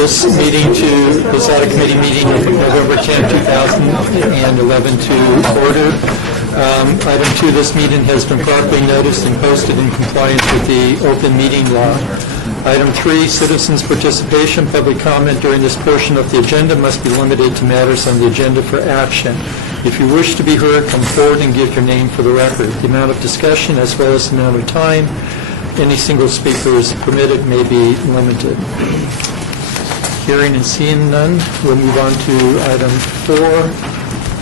this audit committee meeting of November 10, 2011 to order. Item 2, this meeting has been properly noticed and posted in compliance with the open meeting law. Item 3, citizens' participation. Public comment during this portion of the agenda must be limited to matters on the agenda for action. If you wish to be heard, come forward and give your name for the record. The amount of discussion as well as the amount of time any single speaker is permitted may be limited. Hearing and seeing none, we'll move on to item 4.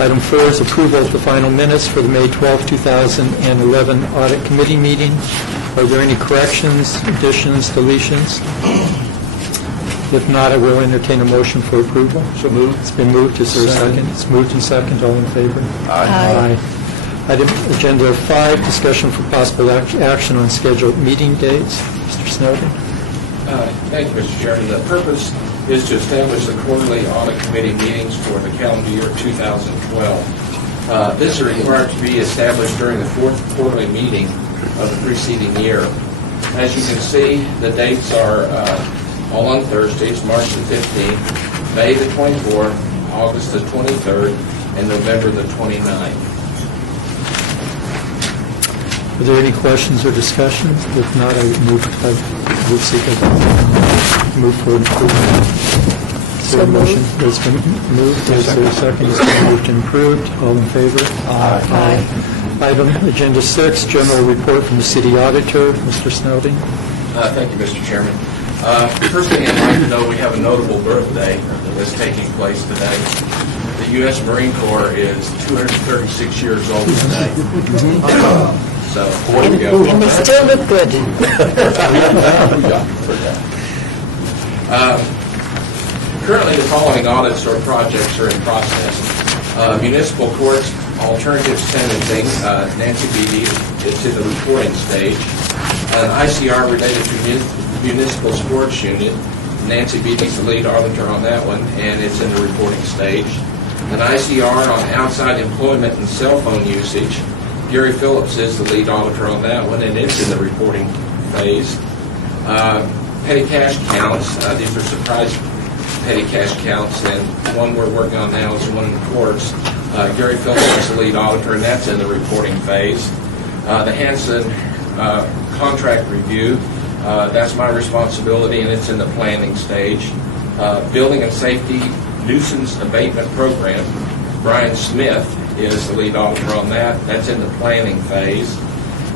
Item 4 is approval of the final minutes for the May 12, 2011 Audit Committee meeting. Are there any corrections, additions, deletions? If not, I will entertain a motion for approval. So moved. It's been moved. Is there a second? It's moved and second. All in favor? Aye. Aye. Item agenda 5, discussion for possible action on scheduled meeting dates. Mr. Snowden. Thank you, Mr. Chairman. The purpose is to establish the quarterly audit committee meetings for the calendar year 2012. This is required to be established during the fourth quarterly meeting of the preceding year. As you can see, the dates are all on Thursdays, March the 15th, May the 24th, August the 23rd, and November the 29th. Are there any questions or discussion? If not, I would move for approval. Is there a motion? It's been moved. Is there a second? It's been moved and approved. All in favor? Aye. Item agenda 6, general report from the city auditor. Mr. Snowden. Thank you, Mr. Chairman. First thing I'd like to know, we have a notable birthday that's taking place today. The U.S. Marine Corps is 236 years old today. So, there we go. And they still look good. Currently, the following audits or projects are in process. Municipal courts, alternative sentencing, Nancy Beebe is in the reporting stage. An ICR related to municipal sports unit, Nancy Beebe is the lead auditor on that one, and it's in the reporting stage. An ICR on outside employment and cell phone usage, Gary Phillips is the lead auditor on that one, and it's in the reporting phase. Petty cash counts, these are surprise petty cash counts, and one we're working on now is the one in the courts. Gary Phillips is the lead auditor, and that's in the reporting phase. The Hanson contract review, that's my responsibility, and it's in the planning stage. Building and safety nuisance abatement program, Brian Smith is the lead auditor on that. That's in the planning phase.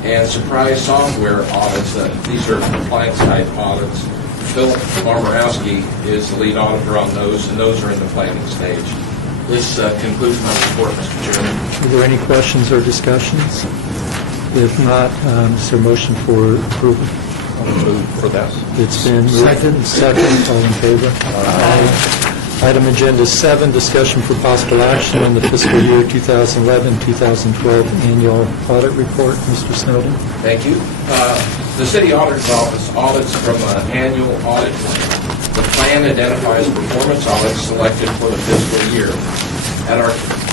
And surprise software audits, these are compliance type audits. Philip Marmorowski is the lead auditor on those, and those are in the planning stage. This concludes my report, Mr. Chairman. Are there any questions or discussions? If not, is there a motion for approval? I'll move for that. It's been moved. Second. All in favor? Aye. Item agenda 7, discussion for possible action on the fiscal year 2011-2012 annual audit report. Mr. Snowden. Thank you. The City Auditor's Office audits from an annual audit plan. The plan identifies performance audits selected for the fiscal year. At our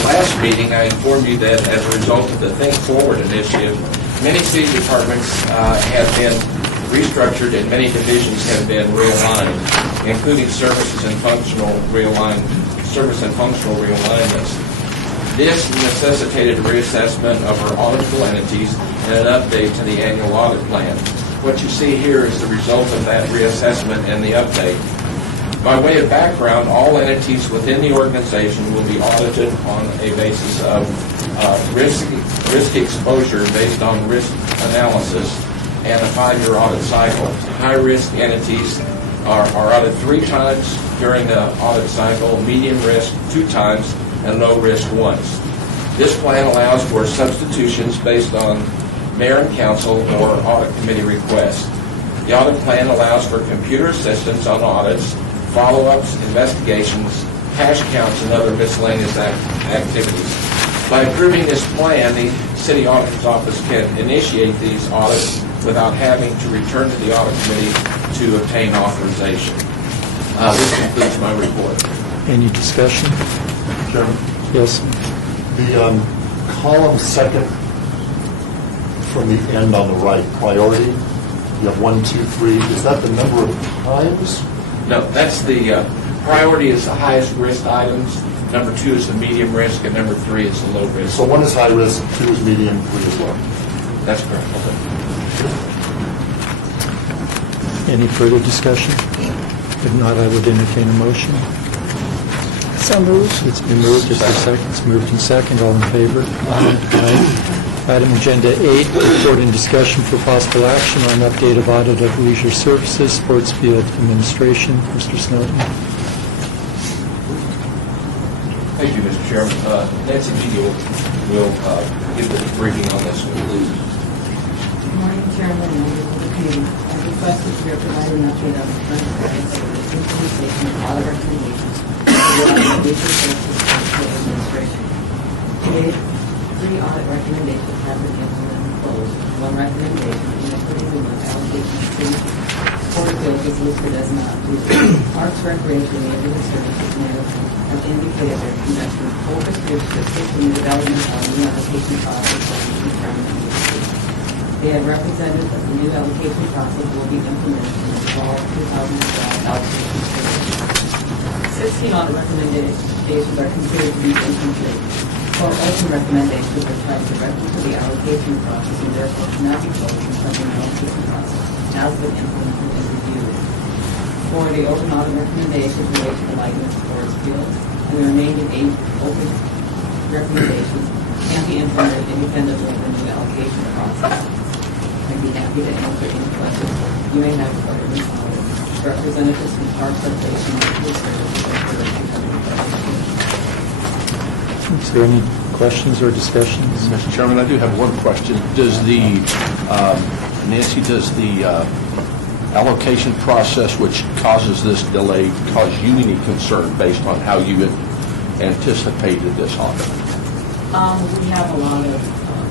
last meeting, I informed you that as a result of the Think Forward initiative, many city departments have been restructured and many divisions have been realigned, including service and functional realignments. This necessitated a reassessment of our auditable entities and an update to the annual audit plan. What you see here is the result of that reassessment and the update. By way of background, all entities within the organization will be audited on a basis of risk exposure based on risk analysis and a 5-year audit cycle. High-risk entities are audited 3 times during the audit cycle, medium risk 2 times, and low risk once. This plan allows for substitutions based on mayor and council or audit committee requests. The audit plan allows for computer assistance on audits, follow-ups, investigations, cash counts, and other miscellaneous activities. By approving this plan, the City Auditor's Office can initiate these audits without having to return to the audit committee to obtain authorization. This concludes my report. Any discussion? Chairman, Yes. the column second from the end on the right, priority, you have 1, 2, 3. Is that the number of times No, that's the priority is the highest risk items. Number 2 is the medium risk, and number 3 is the low risk. So 1 is high risk, 2 is medium, 3 is low. That's correct. Any further discussion? If not, I would entertain a motion. So moved. It's been moved. Is there a second? It's moved in second. All in favor? Aye. Item Agenda 8, report and discussion for possible action on update of audit of leisure services, sports field administration. Mr. Snowden. Thank you, Mr. Chairman. Nancy Beatty will give the briefing on this one, please. Good morning, Chairman and members of the committee. I request that you provide an update on the current status of the implementation of audit recommendations for the Leisure Services Council Administration. Today, 3 audit recommendations have been implemented and closed. 1 recommendation in approving the allocation to sport field is listed as not due. Parks, Recreation, and Neighborhood Services Management have indicated their conducting focus groups to assist in the development of new allocation process for the environment industry. They have represented that the new allocation process will be implemented in the fall 2012 allocation period. 16 audit recommendations are considered to be incomplete. 4 open recommendations are tied directly to the allocation process and therefore cannot be closed until the allocation process has been implemented and reviewed. 4 of the open audit recommendations relate to the lighting of sports fields, and the remaining 8 open recommendations can be implemented independently of the new allocation process. I'd be happy to answer any questions you may have regarding this audit. Representatives from Parks, Recreation, and Neighborhood Services are here to cover any questions. Is there any questions or discussions? Mr. Chairman, I do have one question. Does the, Nancy, does the allocation process which causes this delay cause you any concern based on how you had anticipated this audit? We have a lot of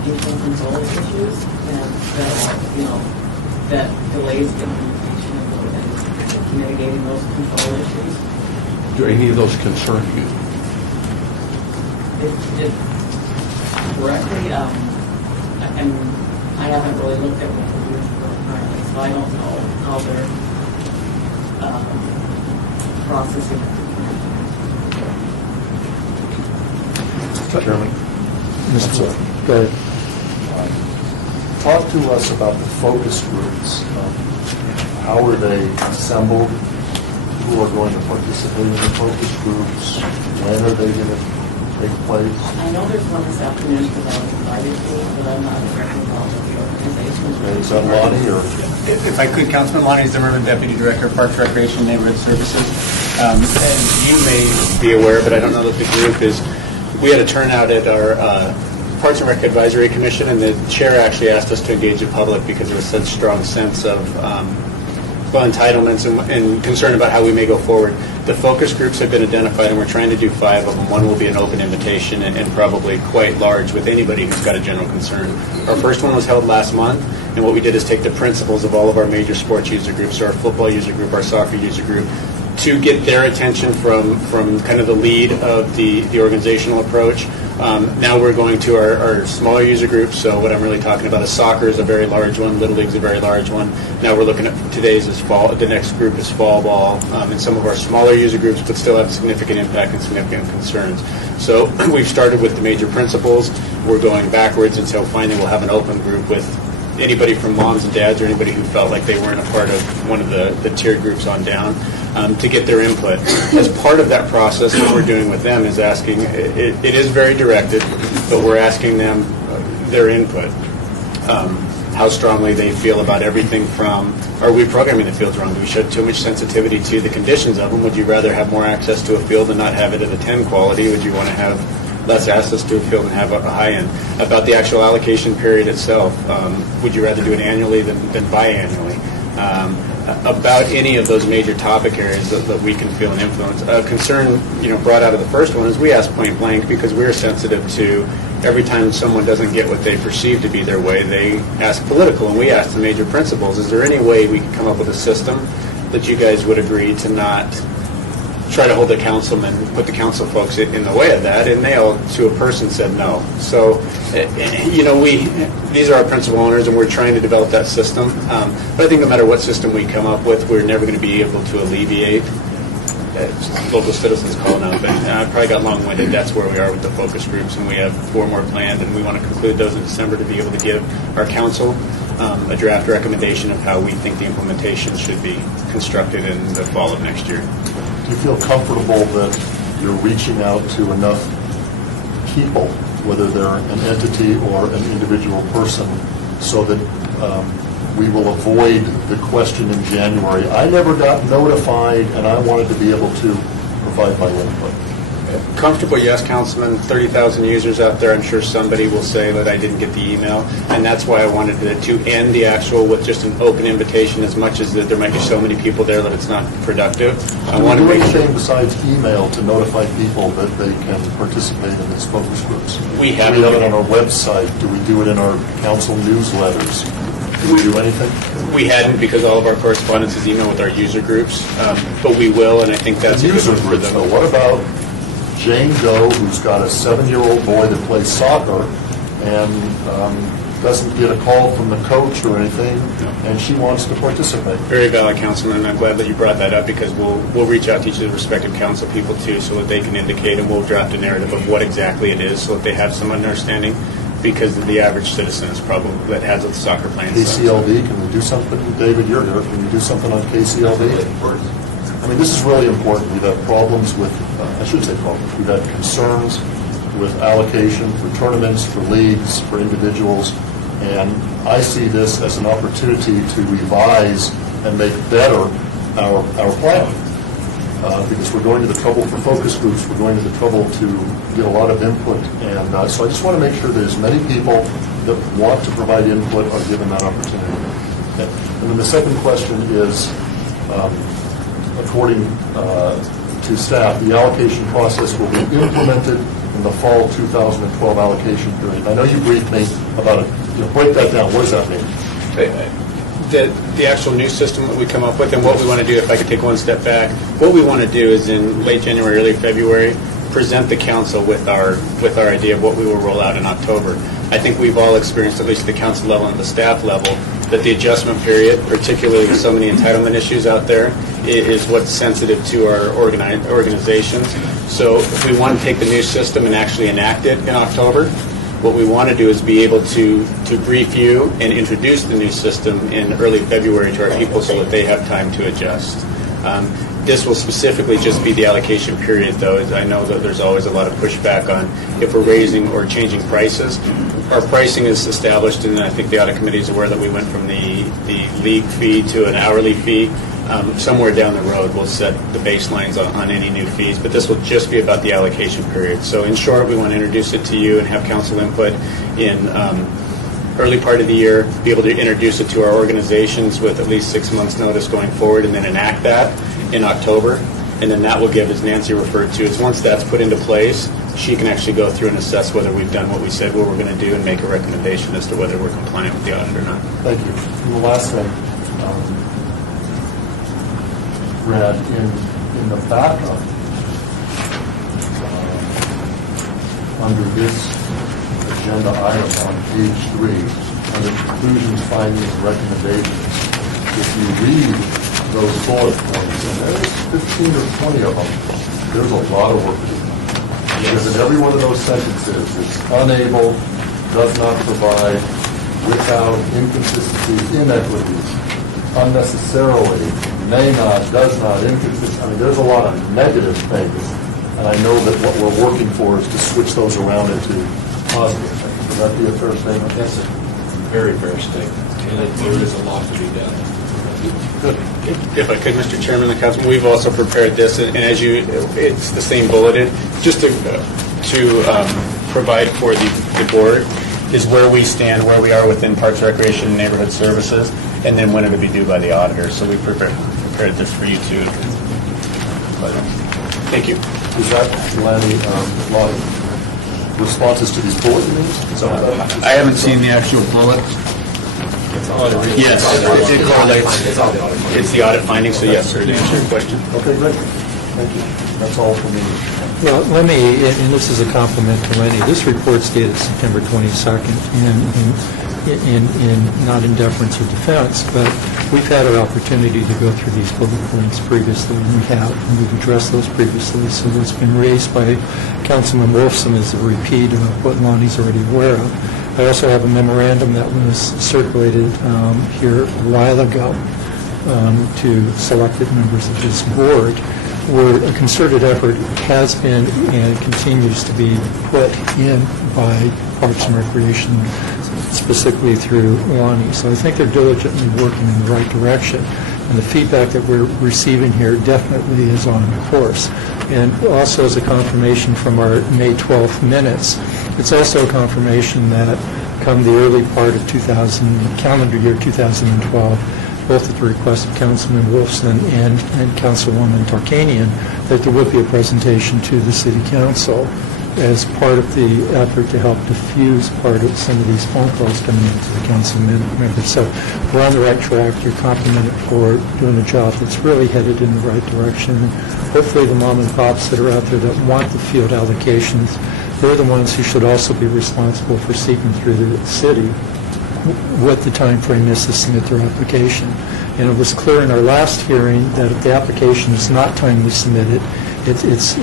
internal control issues, and that delays the implementation of and mitigating those control issues. Do any of those concern you? It correctly, and I haven't really looked at what the rules are currently, so I don't know how they're processing it. Mr. Chairman? Mr. Go ahead. Talk to us about the focus groups. How are they assembled? Who are going to participate in the focus groups? When are they going to take place? I know there's one this afternoon because I was invited to, but I'm not directly involved with the organization. Okay, is that Lonnie or? If I could, Councilman Lonnie Zimmerman, Deputy Director of Parks, Recreation, and Neighborhood Services. As you may be aware, but I don't know that the group is, we had a turnout at our Parks and Rec Advisory Commission, and the chair actually asked us to engage the public because there was such strong sense of entitlements and concern about how we may go forward. The focus groups have been identified, and we're trying to do 5 of them. 1 will be an open invitation and probably quite large with anybody who's got a general concern. Our first one was held last month, and what we did is take the principals of all of our major sports user groups, so our football user group, our soccer user group, to get their attention from kind of the lead of the organizational approach. Now we're going to our smaller user groups, so what I'm really talking about is soccer is a very large one, Little League's a very large one. Now we're looking at today's is fall, the next group is fall ball, and some of our smaller user groups but still have significant impact and significant concerns. So we've started with the major principals, we're going backwards until finally we'll have an open group with anybody from moms and dads or anybody who felt like they weren't a part of one of the tiered groups on down. To get their input. As part of that process, what we're doing with them is asking, it is very directed, but we're asking them their input. How strongly they feel about everything from, are we programming the fields wrong? Do we show too much sensitivity to the conditions of them? Would you rather have more access to a field and not have it at a 10 quality? Would you want to have less access to a field and have a high end? About the actual allocation period itself, would you rather do it annually than biannually? About any of those major topic areas that we can feel an influence. A concern, brought out of the first one is we ask point blank because we're sensitive to every time someone doesn't get what they perceive to be their way, they ask political, and we ask the major principals, is there any way we can come up with a system that you guys would agree to not try to hold the councilmen, put the council folks in the way of that, and they all, to a person, said no. So, these are our principal owners, and we're trying to develop that system. But I think no matter what system we come up with, we're never going to be able to alleviate local citizens calling out. But I probably got long-winded. That's where we are with the focus groups, and we have 4 more planned, and we want to conclude those in December to be able to give our council a draft recommendation of how we think the implementation should be constructed in the fall of next year. Do you feel comfortable that you're reaching out to enough people, whether they're an entity or an individual person, so that we will avoid the question in January, I never got notified and I wanted to be able to provide my input? Comfortable, yes, Councilman. 30,000 users out there. I'm sure somebody will say that I didn't get the email, and that's why I wanted to end the actual with just an open invitation, as much as that there might be so many people there that it's not productive. I want to do make anything sure besides email to notify people that they can participate in these focus groups? We Do we have it on our website? Do we do it in our council newsletters? Do we do anything? we hadn't, because all of our correspondence is email with our user groups, but we will, and I think that's a good User one for groups, them. though. What about Jane Doe, who's got a 7-year-old boy that plays soccer and doesn't get a call from the coach or anything, and she wants to participate? Very valid, Councilman, and I'm glad that you brought that up, because we'll reach out to each of the respective council people too, so that they can indicate, and we'll draft a narrative of what exactly it is, so that they have some understanding, because the average citizen is probably that has a soccer playing. KCLD, can we do something? David, you're here. Can we do something on KCLD? I mean, this is really important. We've had problems with, I shouldn't say problems, we've had concerns with allocation for tournaments, for leagues, for individuals, and I see this as an opportunity to revise and make better our plan. Because we're going to the trouble for focus groups, we're going to the trouble to get a lot of input, and so I just want to make sure that as many people that want to provide input are given that opportunity. Okay. And then the second question is, according to staff, the allocation process will be implemented in the fall 2012 allocation period. I know you briefed me about it. Break that down. What does that mean? The actual new system that we come up with, and what we want to do, if I could take one step back, what we want to do is in late January, early February, present the council with our idea of what we will roll out in October. I think we've all experienced, at least at the council level and the staff level, that the adjustment period, particularly with so many entitlement issues out there, is what's sensitive to our organizations. So if we want to take the new system and actually enact it in October, what we want to do is be able to brief you and introduce the new system in early February to our people so that they have time to adjust. This will specifically just be the allocation period, though, as I know that there's always a lot of pushback on if we're raising or changing prices. Our pricing is established, and I think the audit committee is aware that we went from the league fee to an hourly fee. Somewhere down the road, we'll set the baselines on any new fees, but this will just be about the allocation period. So in short, we want to introduce it to you and have council input in early part of the year, be able to introduce it to our organizations with at least 6 months' notice going forward, and then enact that in October. And then that will give, as Nancy referred to, is once that's put into place, she can actually go through and assess whether we've done what we said what we're going to do and make a recommendation as to whether we're compliant with the audit or not. Thank you. And the last thing, Brad, in the backup, under this agenda item on page 3, under conclusions, findings, recommendations, if you read those bullet points, and there's 15 or 20 of them, there's a lot of work to do. Because in every one of those sentences, it's unable, does not provide, without, inconsistencies, inequities, unnecessarily, may not, does not, inconsistent. I mean, there's a lot of negative things, and I know that what we're working for is to switch those around into positive things. Would that be a fair statement? That's a very fair statement, and there is a lot to be done. Good. If I could, Mr. Chairman, the council, we've also prepared this, and as you, it's the same bulleted, just to provide for the board is where we stand, where we are within Parks, Recreation, and Neighborhood Services, and then when it would be due by the auditor. So we prepared this for you too. Thank you. Is that, Lanny, a lot of responses to these bullet points? I haven't seen the actual bullet. Yes, it correlates. It's the audit findings, so yes, sir, to answer your question. Okay, great. Thank you. That's all for me. Well, let me, and this is a compliment to Lenny, this report's dated September 22nd, and not in deference or defense, but we've had our opportunity to go through these bullet points previously, and we've addressed those previously, so what's been raised by Councilman Wolfson is a repeat of what Lonnie's already aware of. I also have a memorandum that was circulated here a while ago to selected members of this board, where a concerted effort has been and continues to be put in by Parks and Recreation, specifically through Lonnie. So I think they're diligently working in the right direction. And the feedback that we're receiving here definitely is on course. And also as a confirmation from our May 12th minutes, it's also a confirmation that come the early part of calendar year 2012, both at the request of Councilman Wolfson and Councilwoman Tarkanian, that there would be a presentation to the City Council as part of the effort to help diffuse part of some of these phone calls coming into the council members. So we're on the right track. You're complimented for doing a job that's really headed in the right direction. And hopefully the mom and pops that are out there that want the field allocations, they're the ones who should also be responsible for seeking through the city what the time frame is to submit their application. And it was clear in our last hearing that if the application is not timely submitted, it's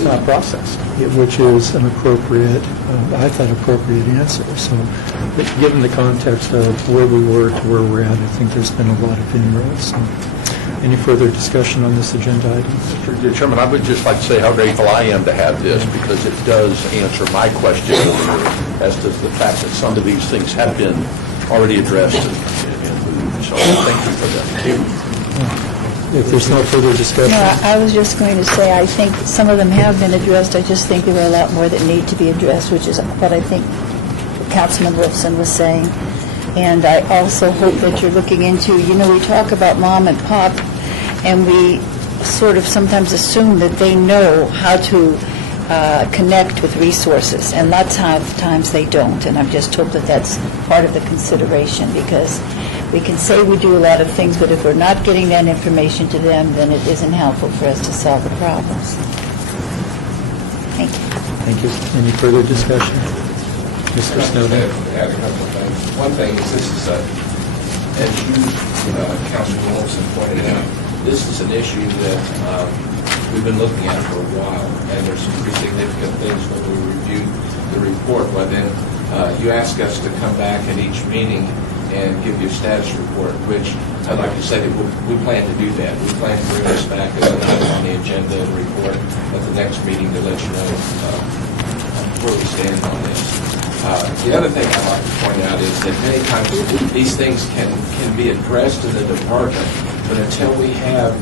not processed, which is an appropriate, I thought, appropriate answer. So, but given the context of where we were to where we're at, I think there's been a lot of inroads. So, any further discussion on this agenda item? Mr. Chairman, I would just like to say how grateful I am to have this, because it does answer my question as to the fact that some of these things have been already addressed and moved. So thank you for that. If there's no further discussion. No, I was just going to say, I think some of them have been addressed. I just think there are a lot more that need to be addressed, which is what I think Councilman Wolfson was saying. And I also hope that you're looking into, we talk about mom and pop, and we sort of sometimes assume that they know how to connect with resources, and lots of times they don't. And I'm just hope that that's part of the consideration, because we can say we do a lot of things, but if we're not getting that information to them, then it isn't helpful for us to solve the problems. Thank you. Thank you. Any further discussion? Mr. Snowden? Add a couple of things. One thing is this is as you, Councilman Wilson pointed out, this is an issue that we've been looking at for a while, and there's some pretty significant things when we reviewed the report. But then you ask us to come back at each meeting and give you a status report, which I'd like to say that we plan to do that. We plan to bring this back as an item on the agenda and report at the next meeting to let you know where we stand on this. The other thing I'd like to point out is that many times these things can be addressed in the department, but until we have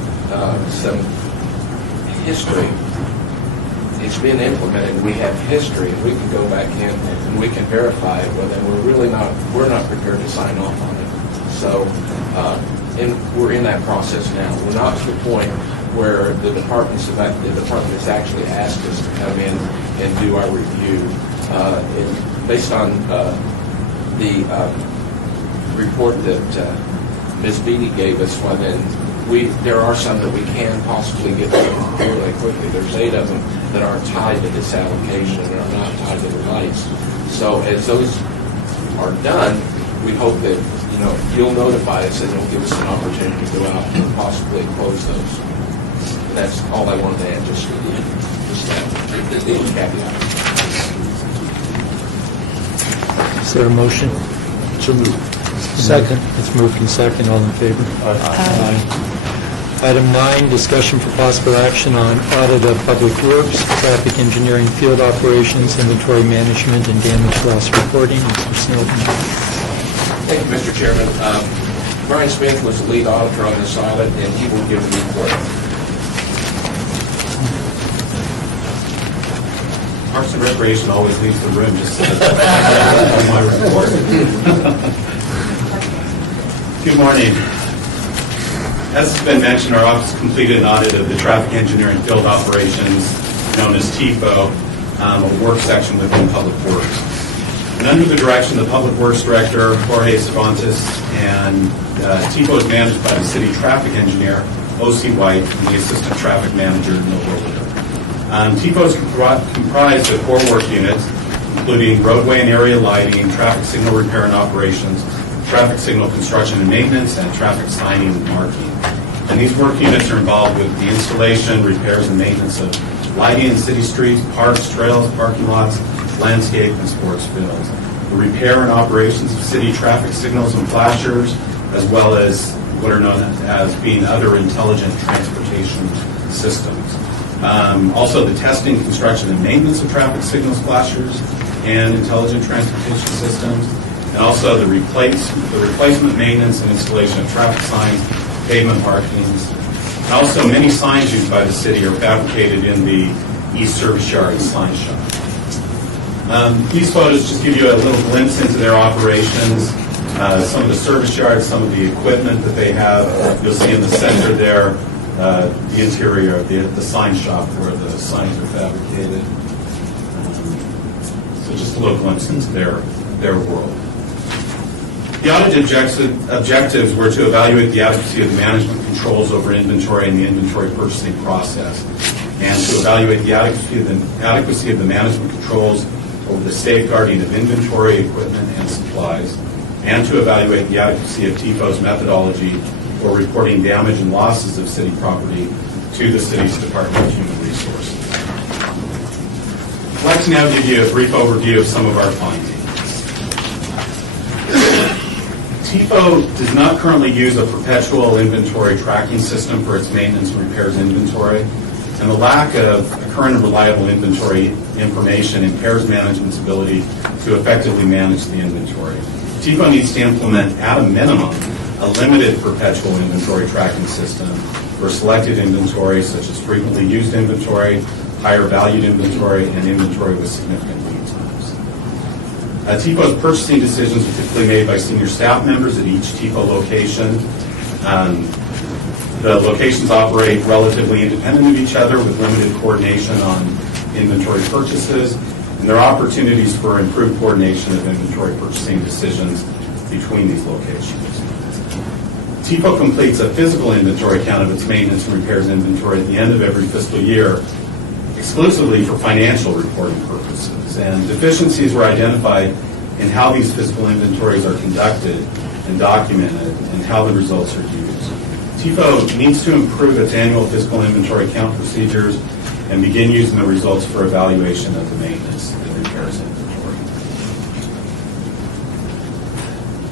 some history, it's been implemented, we have history, and we can go back in and we can verify it, well, then we're not prepared to sign off on it. So, and we're in that process now. We're not to the point where the department has actually asked us to come in and do our review. Based on the report that Ms. Beatty gave us, well, then there are some that we can possibly get through fairly quickly. There's 8 of them that aren't tied to this allocation and are not tied to the lights. So as those are done, we hope that you'll notify us and you'll give us an opportunity to go out and possibly close those. And that's all I wanted to add, just the caveat. Is there a motion? So moved. Second. It's moved and second. All in favor? Aye. Item 9, discussion for possible action on audit of public works, traffic engineering, field operations, inventory management, and damage loss reporting. Mr. Snowden. Thank you, Mr. Chairman. Brian Smith was the lead auditor on this audit, and he will give the report. Parks and Recreation always leaves the room just so that on my report. Good morning. As has been mentioned, our office completed an audit of the traffic engineering field operations, known as TIFO, a work section within Public Works. And under the direction of the Public Works Director, Jorge Cervantes, and TIFO is managed by the city traffic engineer, O.C. White, and the Assistant Traffic Manager, Neil Wilder. TIFO is comprised of 4 work units, including roadway and area lighting, traffic signal repair and operations, traffic signal construction and maintenance, and traffic signing and marking. And these work units are involved with the installation, repairs, and maintenance of lighting in city streets, parks, trails, parking lots, landscape, and sports fields. The repair and operations of city traffic signals and flashers, as well as what are known as being other intelligent transportation systems. Also the testing, construction, and maintenance of traffic signals, flashers, and intelligent transportation systems, and also the replacement, maintenance, and installation of traffic signs, pavement markings. And also many signs used by the city are fabricated in the East Service Yard sign shop. These photos just give you a little glimpse into their operations, some of the service yards, some of the equipment that they have. You'll see in the center there the interior of the sign shop where the signs are fabricated. So just a little glimpse into their world. The audit objectives were to evaluate the adequacy of the management controls over inventory and the inventory purchasing process, and to evaluate the adequacy of the management controls over the safeguarding of inventory, equipment, and supplies, and to evaluate the adequacy of TIFO's methodology for reporting damage and losses of city property to the city's Department of Human Resources. I'd like to now give you a brief overview of some of our findings. TIFO does not currently use a perpetual inventory tracking system for its maintenance and repairs inventory, and the lack of a current and reliable inventory information impairs management's ability to effectively manage the inventory. TIFO needs to implement, at a minimum, a limited perpetual inventory tracking system for selected inventory, such as frequently used inventory, higher valued inventory, and inventory with significant lead times. TIFO's purchasing decisions are typically made by senior staff members at each TIFO location. The locations operate relatively independent of each other with limited coordination on inventory purchases, and there are opportunities for improved coordination of inventory purchasing decisions between these locations. TIFO completes a physical inventory count of its maintenance and repairs inventory at the end of every fiscal year, exclusively for financial reporting purposes, and deficiencies were identified in how these physical inventories are conducted and documented and how the results are used. TIFO needs to improve its annual physical inventory count procedures and begin using the results for evaluation of the maintenance and repairs inventory.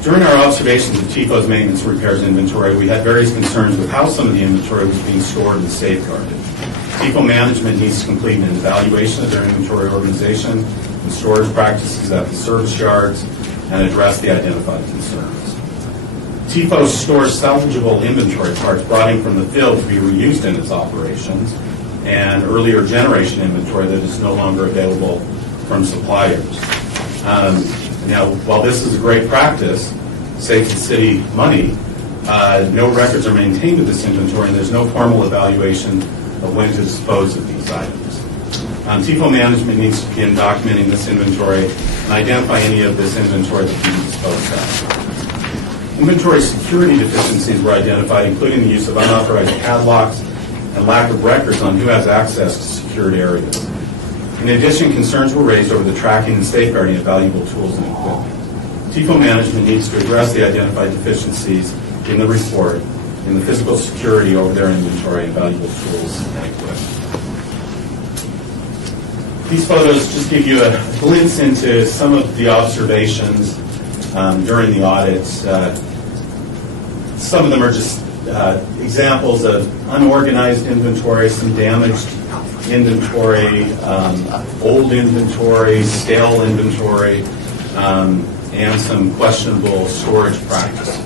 During our observations of TIFO's maintenance and repairs inventory, we had various concerns with how some of the inventory was being stored and safeguarded. TIFO management needs to complete an evaluation of their inventory organization and storage practices at the service yards and address the identified concerns. TIFO stores salvageable inventory parts brought in from the field to be reused in its operations, and earlier generation inventory that is no longer available from suppliers. Now, while this is a great practice, saves the city money, no records are maintained of this inventory, and there's no formal evaluation of when to dispose of these items. TIFO management needs to begin documenting this inventory and identify any of this inventory that can be disposed of. Inventory security deficiencies were identified, including the use of unauthorized padlocks and lack of records on who has access to secured areas. In addition, concerns were raised over the tracking and safeguarding of valuable tools and equipment. TIFO management needs to address the identified deficiencies in the report in the physical security over their inventory and valuable tools and equipment. These photos just give you a glimpse into some of the observations during the audits. Some of them are just examples of unorganized inventory, some damaged inventory, old inventory, stale inventory, and some questionable storage practices.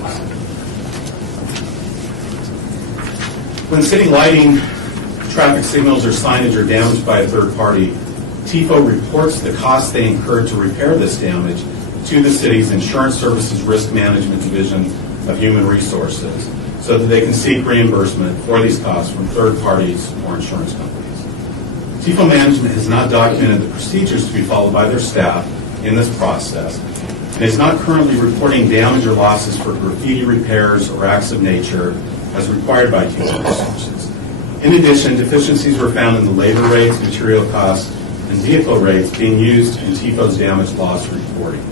When city lighting, traffic signals, or signage are damaged by a third party, TIFO reports the costs they incurred to repair this damage to the city's Insurance Services Risk Management Division of Human Resources, so that they can seek reimbursement for these costs from third parties or insurance companies. TIFO management has not documented the procedures to be followed by their staff in this process, and is not currently reporting damage or losses for graffiti repairs or acts of nature as required by TIFO regulations. In addition, deficiencies were found in the labor rates, material costs, and vehicle rates being used in TIFO's damage loss reporting.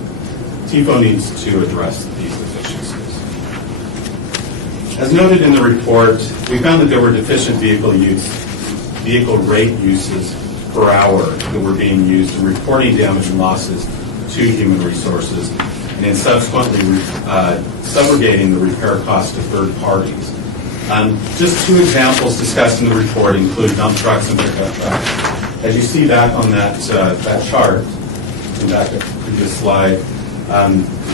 TIFO needs to address these deficiencies. As noted in the report, we found that there were deficient vehicle rate uses per hour that were being used in reporting damage and losses to human resources and in subsequently subrogating the repair cost to third parties. Just two examples discussed in the report include dump trucks and pickup trucks. As you see back on that chart, and back to the previous slide,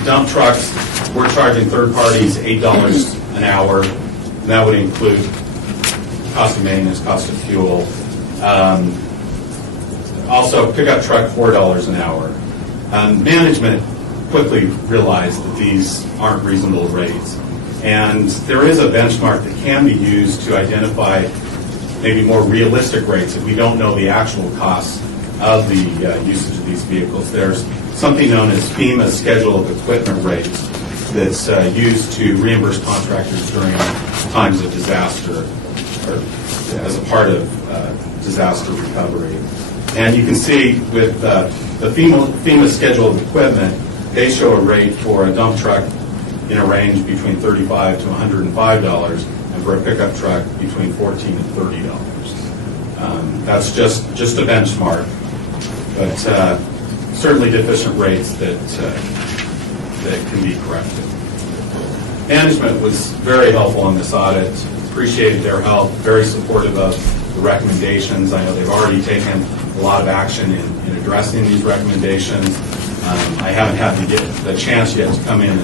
dump trucks, we're charging third parties $8 an hour. That would include cost of maintenance, cost of fuel. Also, pickup truck, $4 an hour. Management quickly realized that these aren't reasonable rates. And there is a benchmark that can be used to identify maybe more realistic rates if we don't know the actual costs of the usage of these vehicles. There's something known as FEMA Schedule of Equipment Rates that's used to reimburse contractors during times of disaster or as a part of disaster recovery. And you can see with the FEMA Schedule of Equipment, they show a rate for a dump truck in a range between $35 to $105, and for a pickup truck between $14 and $30. That's just a benchmark, but certainly deficient rates that can be corrected. Management was very helpful in this audit. Appreciated their help. Very supportive of the recommendations. I know they've already taken a lot of action in addressing these recommendations. I haven't had the chance yet to come in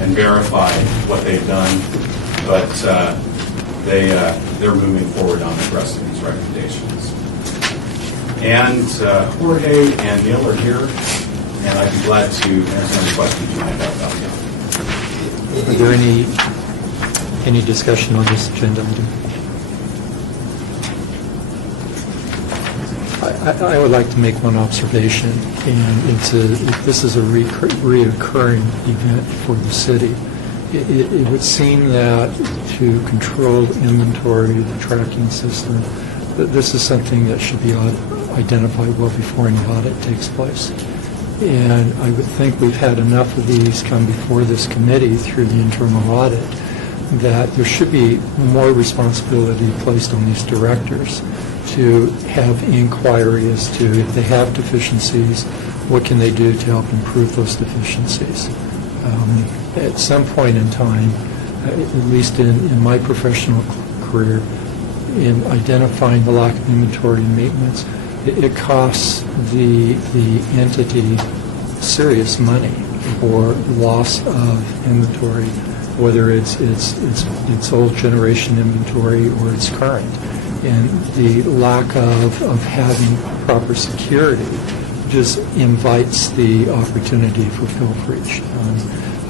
and verify what they've done, but they're moving forward on addressing these recommendations. And Jorge and Neil are here, and I'd be glad to answer any questions you might have about them. Are there any discussion on this agenda item? I would like to make one observation, and this is a reoccurring event for the city. It would seem that to control inventory, the tracking system, that this is something that should be identified well before any audit takes place. And I would think we've had enough of these come before this committee through the internal audit that there should be more responsibility placed on these directors to have inquiry as to if they have deficiencies, what can they do to help improve those deficiencies. At some point in time, at least in my professional career, in identifying the lack of inventory and maintenance, it costs the entity serious money for loss of inventory, whether it's old generation inventory or it's current. And the lack of having proper security just invites the opportunity for pilferage.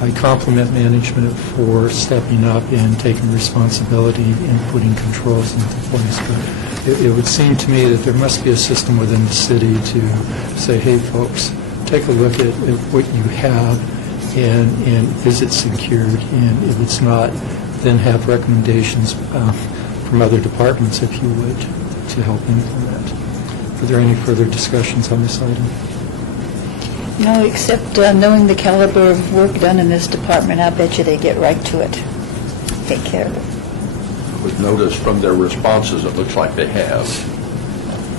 I compliment management for stepping up and taking responsibility and putting controls into place. But it would seem to me that there must be a system within the city to say, hey, folks, take a look at what you have and is it secured? And if it's not, then have recommendations from other departments, if you would, to help implement. Are there any further discussions on this item? No, except knowing the caliber of work done in this department, I bet you they get right to it. Take care of it. With notice from their responses, it looks like they have.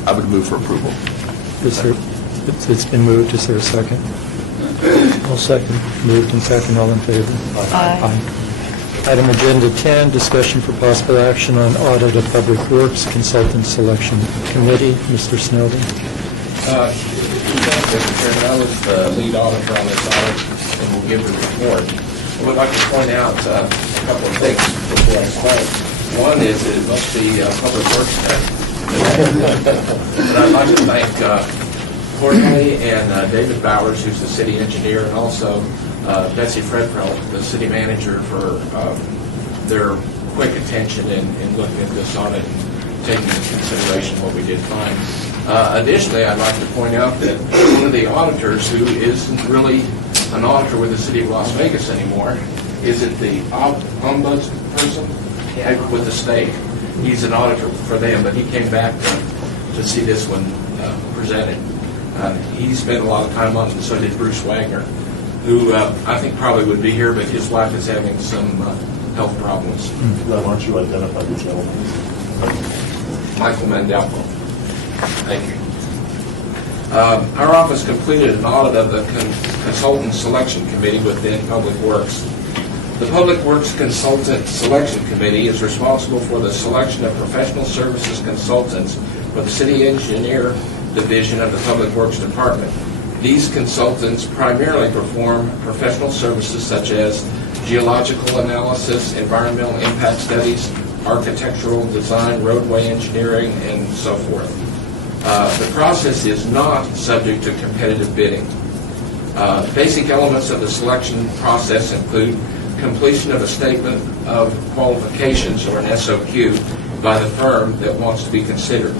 I would move for approval. It's been moved. Is there a second? I'll second. Moved and second. All in favor? Aye. Item Agenda 10, discussion for possible action on audit of Public Works Consultant Selection Committee. Mr. Snowden. Mr. Chairman, I was the lead auditor on this audit and will give the report. I would like to point out a couple of things before I start. One is that it must be Public Works Day. But I'd like to thank Courtney and David Bowers, who's the city engineer, and also Betsy Fredfeld, the city manager, for their quick attention in looking at this audit and taking into consideration what we did find. Additionally, I'd like to point out that one of the auditors who isn't really an auditor with the city of Las Vegas anymore, is it the ombuds person? with the state. He's an auditor for them, but he came back to see this one presented. He spent a lot of time on it, and so did Bruce Wagner, who I think probably would be here, but his wife is having some health problems. Why don't you identify the gentleman? Michael Mandelko. Thank you. Our office completed an audit of the Consultant Selection Committee within Public Works. The Public Works Consultant Selection Committee is responsible for the selection of professional services consultants for the City Engineer Division of the Public Works Department. These consultants primarily perform professional services such as geological analysis, environmental impact studies, architectural design, roadway engineering, and so forth. The process is not subject to competitive bidding. Basic elements of the selection process include completion of a statement of qualifications, or an SOQ, by the firm that wants to be considered.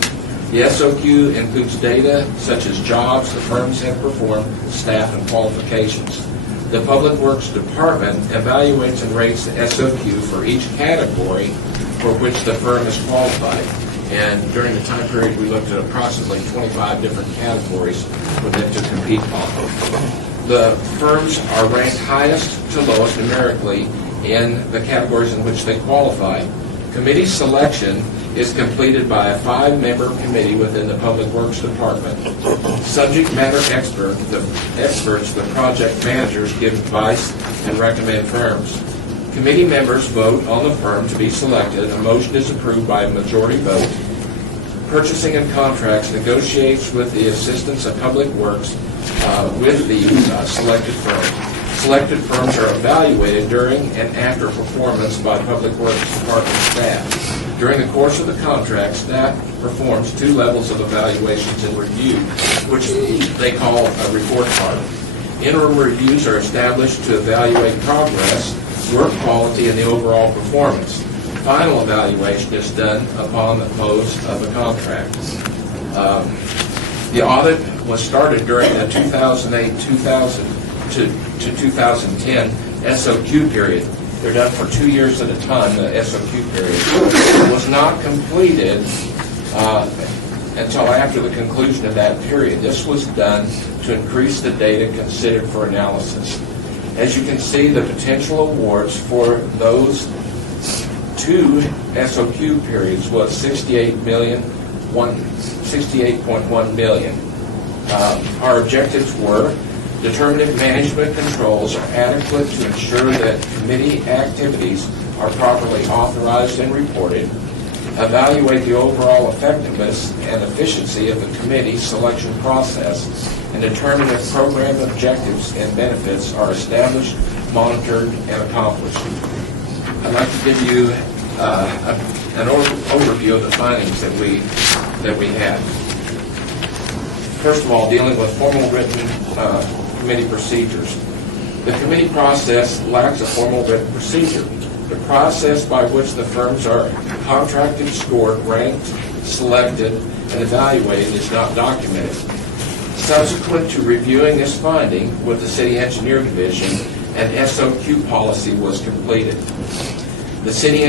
The SOQ includes data such as jobs the firms have performed, staff, and qualifications. The Public Works Department evaluates and rates the SOQ for each category for which the firm is qualified. And during the time period, we looked at approximately 25 different categories for them to compete on. The firms are ranked highest to lowest numerically in the categories in which they qualify. Committee selection is completed by a 5-member committee within the Public Works Department. Subject matter experts, the project managers, give advice and recommend firms. Committee members vote on the firm to be selected. A motion is approved by a majority vote. Purchasing and Contracts negotiates with the assistance of Public Works with the selected firm. Selected firms are evaluated during and after performance by Public Works Department staff. During the course of the contract, staff performs 2 levels of evaluations and review, which they call a report card. Interim reviews are established to evaluate progress, work quality, and the overall performance. Final evaluation is done upon the close of the contract. The audit was started during the 2008 to 2010 SOQ period. They're done for 2 years at a time, the SOQ period. It was not completed until after the conclusion of that period. This was done to increase the data considered for analysis. As you can see, the potential awards for those 2 SOQ periods was $68.1 million. Our objectives were: determine if management controls are adequate to ensure that committee activities are properly authorized and reported, evaluate the overall effectiveness and efficiency of the committee selection process, and determine if program objectives and benefits are established, monitored, and accomplished. I'd like to give you an overview of the findings that we had. First of all, dealing with formal written committee procedures. The committee process lacks a formal written procedure. The process by which the firms are contracted, scored, ranked, selected, and evaluated is not documented. Subsequent to reviewing this finding with the City Engineer Division, an SOQ policy was completed. The City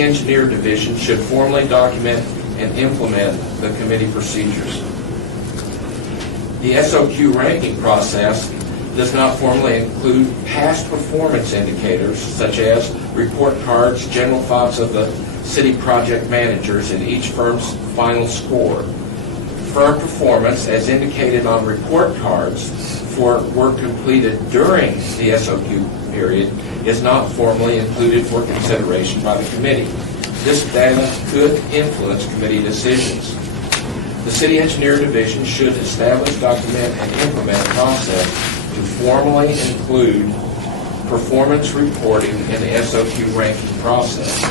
Engineer Division should formally document and implement the committee procedures. The SOQ ranking process does not formally include past performance indicators such as report cards, general thoughts of the city project managers, and each firm's final score. Firm performance, as indicated on report cards for work completed during the SOQ period, is not formally included for consideration by the committee. This data could influence committee decisions. The City Engineer Division should establish, document, and implement a process to formally include performance reporting in the SOQ ranking process.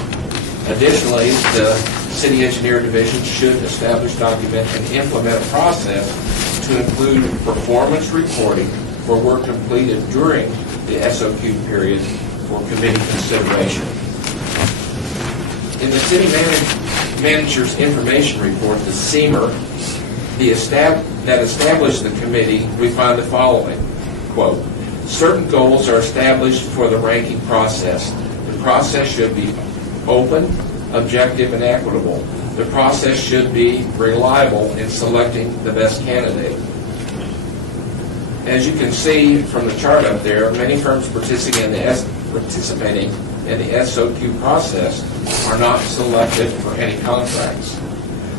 Additionally, the City Engineer Division should establish, document, and implement a process to include performance reporting for work completed during the SOQ period for committee consideration. In the City Manager's Information Report, the CEMR, that established the committee, we find the following, quote, certain goals are established for the ranking process. The process should be open, objective, and equitable. The process should be reliable in selecting the best candidate. As you can see from the chart up there, many firms participating in the SOQ process are not selected for any contracts.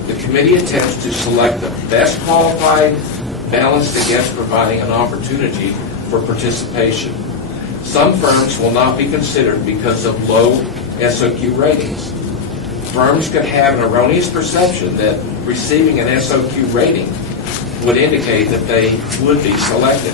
The committee attempts to select the best qualified, balanced against providing an opportunity for participation. Some firms will not be considered because of low SOQ ratings. Firms could have an erroneous perception that receiving an SOQ rating would indicate that they would be selected.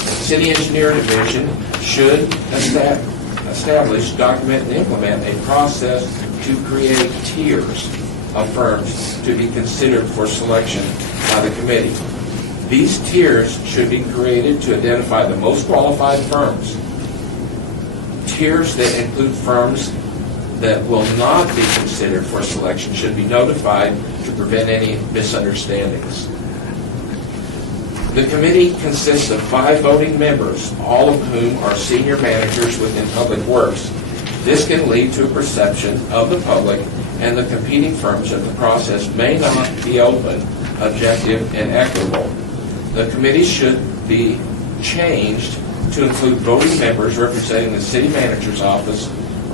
City Engineer Division should establish, document, and implement a process to create tiers of firms to be considered for selection by the committee. These tiers should be created to identify the most qualified firms. Tiers that include firms that will not be considered for selection should be notified to prevent any misunderstandings. The committee consists of 5 voting members, all of whom are senior managers within Public Works. This can lead to a perception of the public and the competing firms that the process may not be open, objective, and equitable. The committee should be changed to include voting members representing the city manager's office,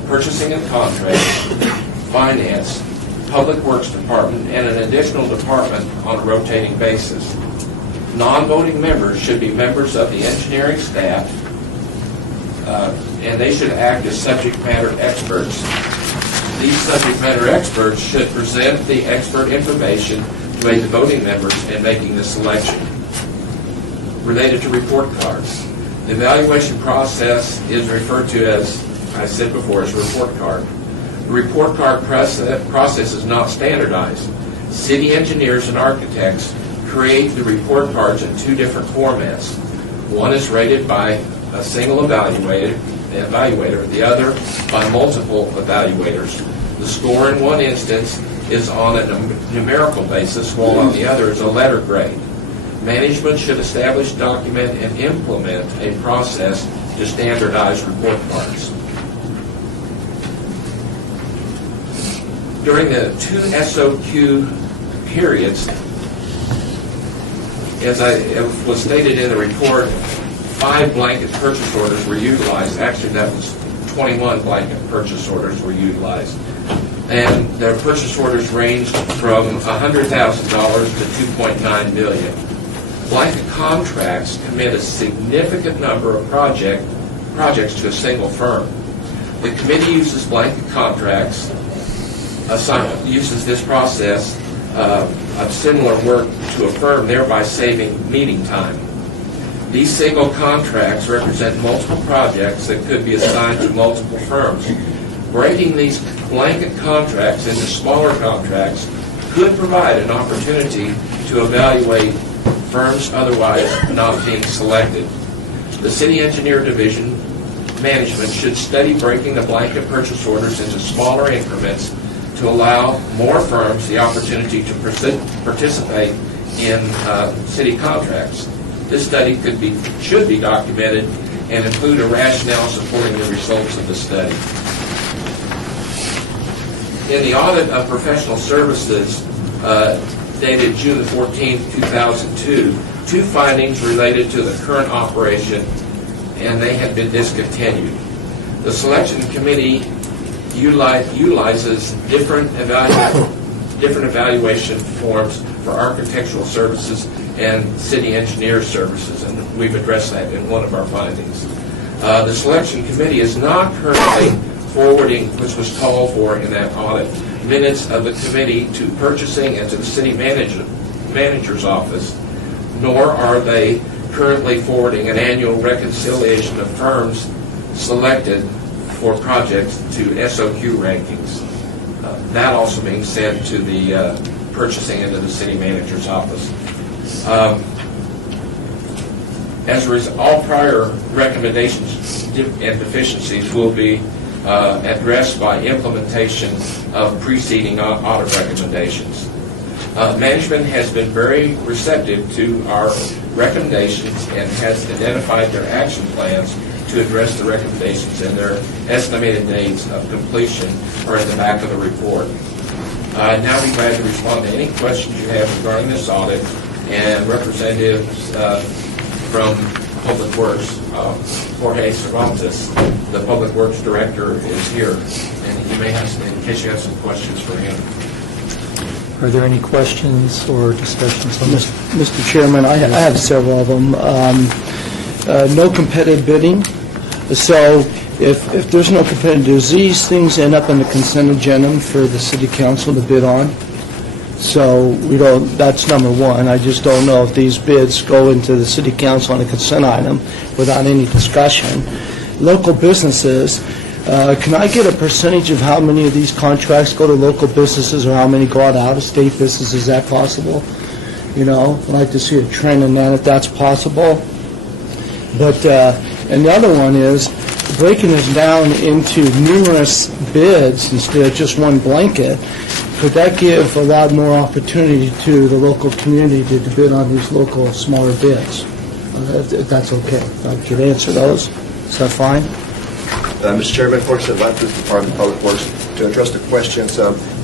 purchasing and contracts, finance, Public Works Department, and an additional department on a rotating basis. Non-voting members should be members of the engineering staff, and they should act as subject matter experts. These subject matter experts should present the expert information to aid the voting members in making the selection. Related to report cards, the evaluation process is referred to as I said before, as a report card. The report card process is not standardized. City engineers and architects create the report cards in 2 different formats. One is rated by a single evaluator, the other by multiple evaluators. The score in one instance is on a numerical basis, while on the other is a letter grade. Management should establish, document, and implement a process to standardize report cards. During the 2 SOQ periods, as was stated in the report, 5 blanket purchase orders were utilized. Actually, that was 21 blanket purchase orders were utilized. And the purchase orders ranged from $100,000 to $2.9 million. Blanket contracts commit a significant number of projects to a single firm. The committee uses blanket contracts, uses this process of similar work to a firm, thereby saving meeting time. These single contracts represent multiple projects that could be assigned to multiple firms. Breaking these blanket contracts into smaller contracts could provide an opportunity to evaluate firms otherwise not being selected. The City Engineer Division management should study breaking the blanket purchase orders into smaller increments to allow more firms the opportunity to participate in city contracts. This study should be documented and include a rationale supporting the results of the study. In the audit of professional services dated June 14, 2002, 2 findings related to the current operation, and they had been discontinued. The selection committee utilizes different evaluation forms for architectural services and city engineer services, and we've addressed that in one of our findings. The selection committee is not currently forwarding, which was called for in that audit, minutes of the committee to purchasing and to the city manager's office, nor are they currently forwarding an annual reconciliation of firms selected for projects to SOQ rankings. That also being sent to the purchasing and to the city manager's office. As a result, all prior recommendations and deficiencies will be addressed by implementation of preceding audit recommendations. Management has been very receptive to our recommendations and has identified their action plans to address the recommendations, and their estimated dates of completion are in the back of the report. I'd now be glad to respond to any questions you have regarding this audit, and representatives from Public Works, Jorge Cervantes, the Public Works Director, is here, and you may have some, in case you have some questions for him. Are there any questions or discussions on this? Mr. Chairman, I have several of them. No competitive bidding. So if there's no competitive, does these things end up in the consent agenda for the city council to bid on? So we don't, that's number one. I just don't know if these bids go into the city council on a consent item without any discussion. Local businesses, can I get a percentage of how many of these contracts go to local businesses or how many go out of state businesses? Is that possible? You know, I'd like to see a trend in that if that's possible. But, and the other one is breaking this down into numerous bids instead of just one blanket. Could that give a lot more opportunity to the local community to bid on these local smaller bids? If that's okay. If I could answer those. Is that fine? Mr. Chairman, Jorge Cervantes, Department of Public Works. To address the questions,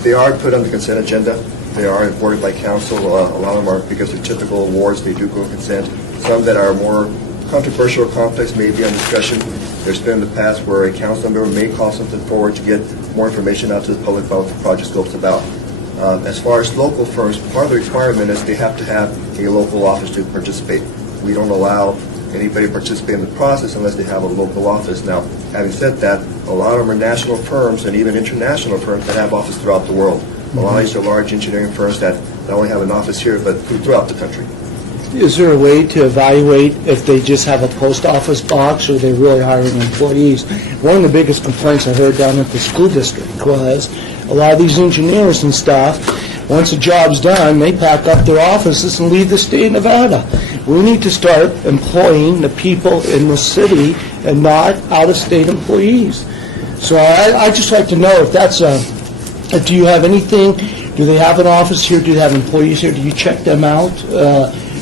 they are put on the consent agenda. They are awarded by council. A lot of them are, because they're typical awards, they do go consent. Some that are more controversial or complex may be on discussion. There's been in the past where a council member may call something forward to get more information out to the public about what the project scope's about. As far as local firms, part of the requirement is they have to have a local office to participate. We don't allow anybody to participate in the process unless they have a local office. Now, having said that, a lot of them are national firms and even international firms that have offices throughout the world. A lot of these are large engineering firms that not only have an office here, but throughout the country. Is there a way to evaluate if they just have a post office box or they're really hiring employees? One of the biggest complaints I heard down at the school district was a lot of these engineers and stuff, once the job's done, they pack up their offices and leave the state of Nevada. We need to start employing the people in the city and not out-of-state employees. So I'd just like to know if that's do you have anything, do they have an office here, do they have employees here, do you check them out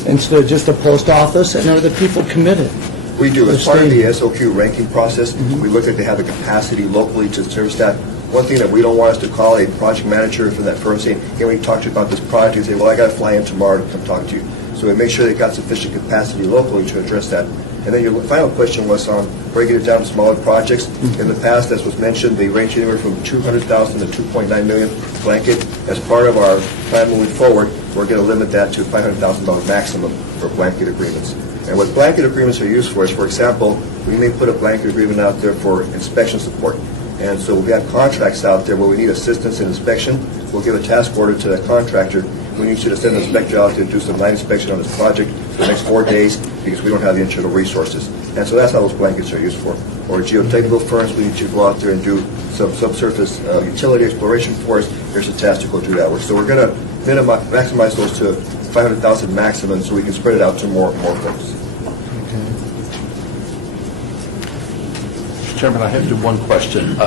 instead of just a post office, and are the people committed? We do. As part of the SOQ ranking process, we look at they have the capacity locally to service that. One thing that we don't want is to call a project manager from that firm saying, hey, we talked to you about this project, and say, well, I got to fly in tomorrow to come talk to you. So we make sure they've got sufficient capacity locally to address that. And then your final question was on breaking it down to smaller projects. In the past, as was mentioned, they range anywhere from $200,000 to $2.9 million blanket. As part of our plan moving forward, we're going to limit that to $500,000 maximum for blanket agreements. And what blanket agreements are used for is, for example, we may put a blanket agreement out there for inspection support. And so we have contracts out there where we need assistance in inspection. We'll give a task order to that contractor. We need you to send an inspector out to do some night inspection on this project for the next 4 days because we don't have the internal resources. And so that's how those blankets are used for. Or geotechnical firms, we need you to go out there and do some subsurface utility exploration for us. Here's a task to go do that work. So we're going to maximize those to $500,000 maximum so we can spread it out to more folks. Chairman, I have one question.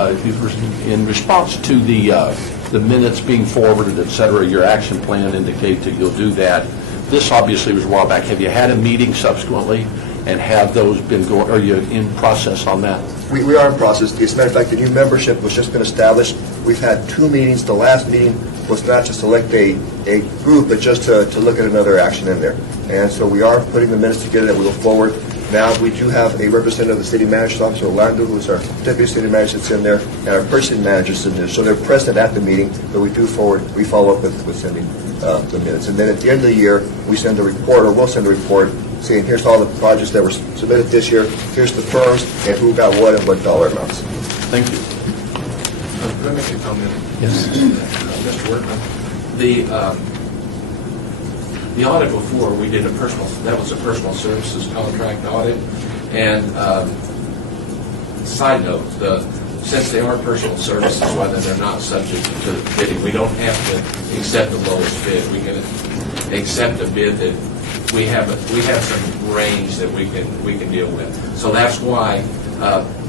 In response to the minutes being forwarded, et cetera, your action plan indicates that you'll do that. This obviously was a while back. Have you had a meeting subsequently, and have those been going? Are you in process on that? We are in process. As a matter of fact, the new membership was just been established. We've had 2 meetings. The last meeting was not to select a group, but just to look at another action in there. And so we are putting the minutes together that we go forward. Now, we do have a representative of the city manager's office, Orlando, who's our deputy city manager, that's in there, and our purchasing manager's in there. So they're present at the meeting, but we follow up with sending the minutes. And then at the end of the year, we send a report, or we'll send a report, saying here's all the projects that were submitted this year, here's the firms, and who got what and what dollar amounts. Thank you. Could I make a comment? Yes. Mr. Workman, the audit before, we did that was a personal services contract audit. And side note, since they are personal services, whether they're not subject to bidding, we don't have to accept the lowest bid. We can accept a bid that we have some range that we can deal with. So that's why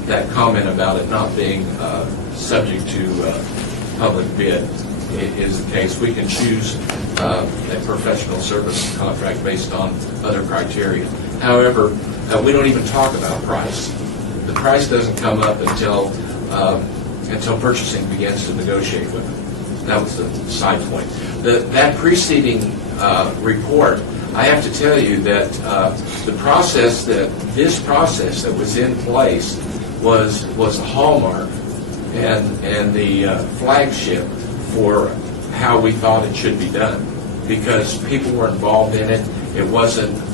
that comment about it not being subject to public bid is the case. We can choose a professional service contract based on other criteria. However, we don't even talk about price. price doesn't come up until purchasing begins to negotiate with them. That was the side point. That preceding report, I have to tell you that this process that was in place was a hallmark and the flagship for how we thought it should be done, because people were involved in it. It wasn't.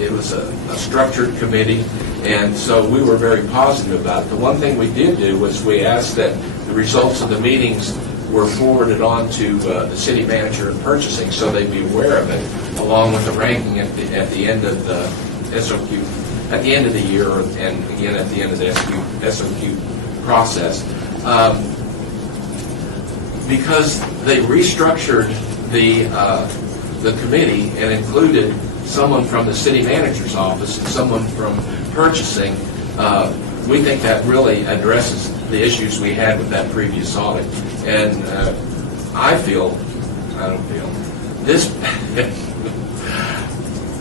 It was a structured committee, and so we were very positive about it. The one thing we did do was we asked that the results of the meetings were forwarded on to the city manager and purchasing, so they'd be aware of it, along with the ranking at the end of the SOQ, at the end of the year, and again at the end of the SOQ process. Because they restructured the committee and included someone from the city manager's office and someone from purchasing, we think that really addresses the issues we had with that previous audit. And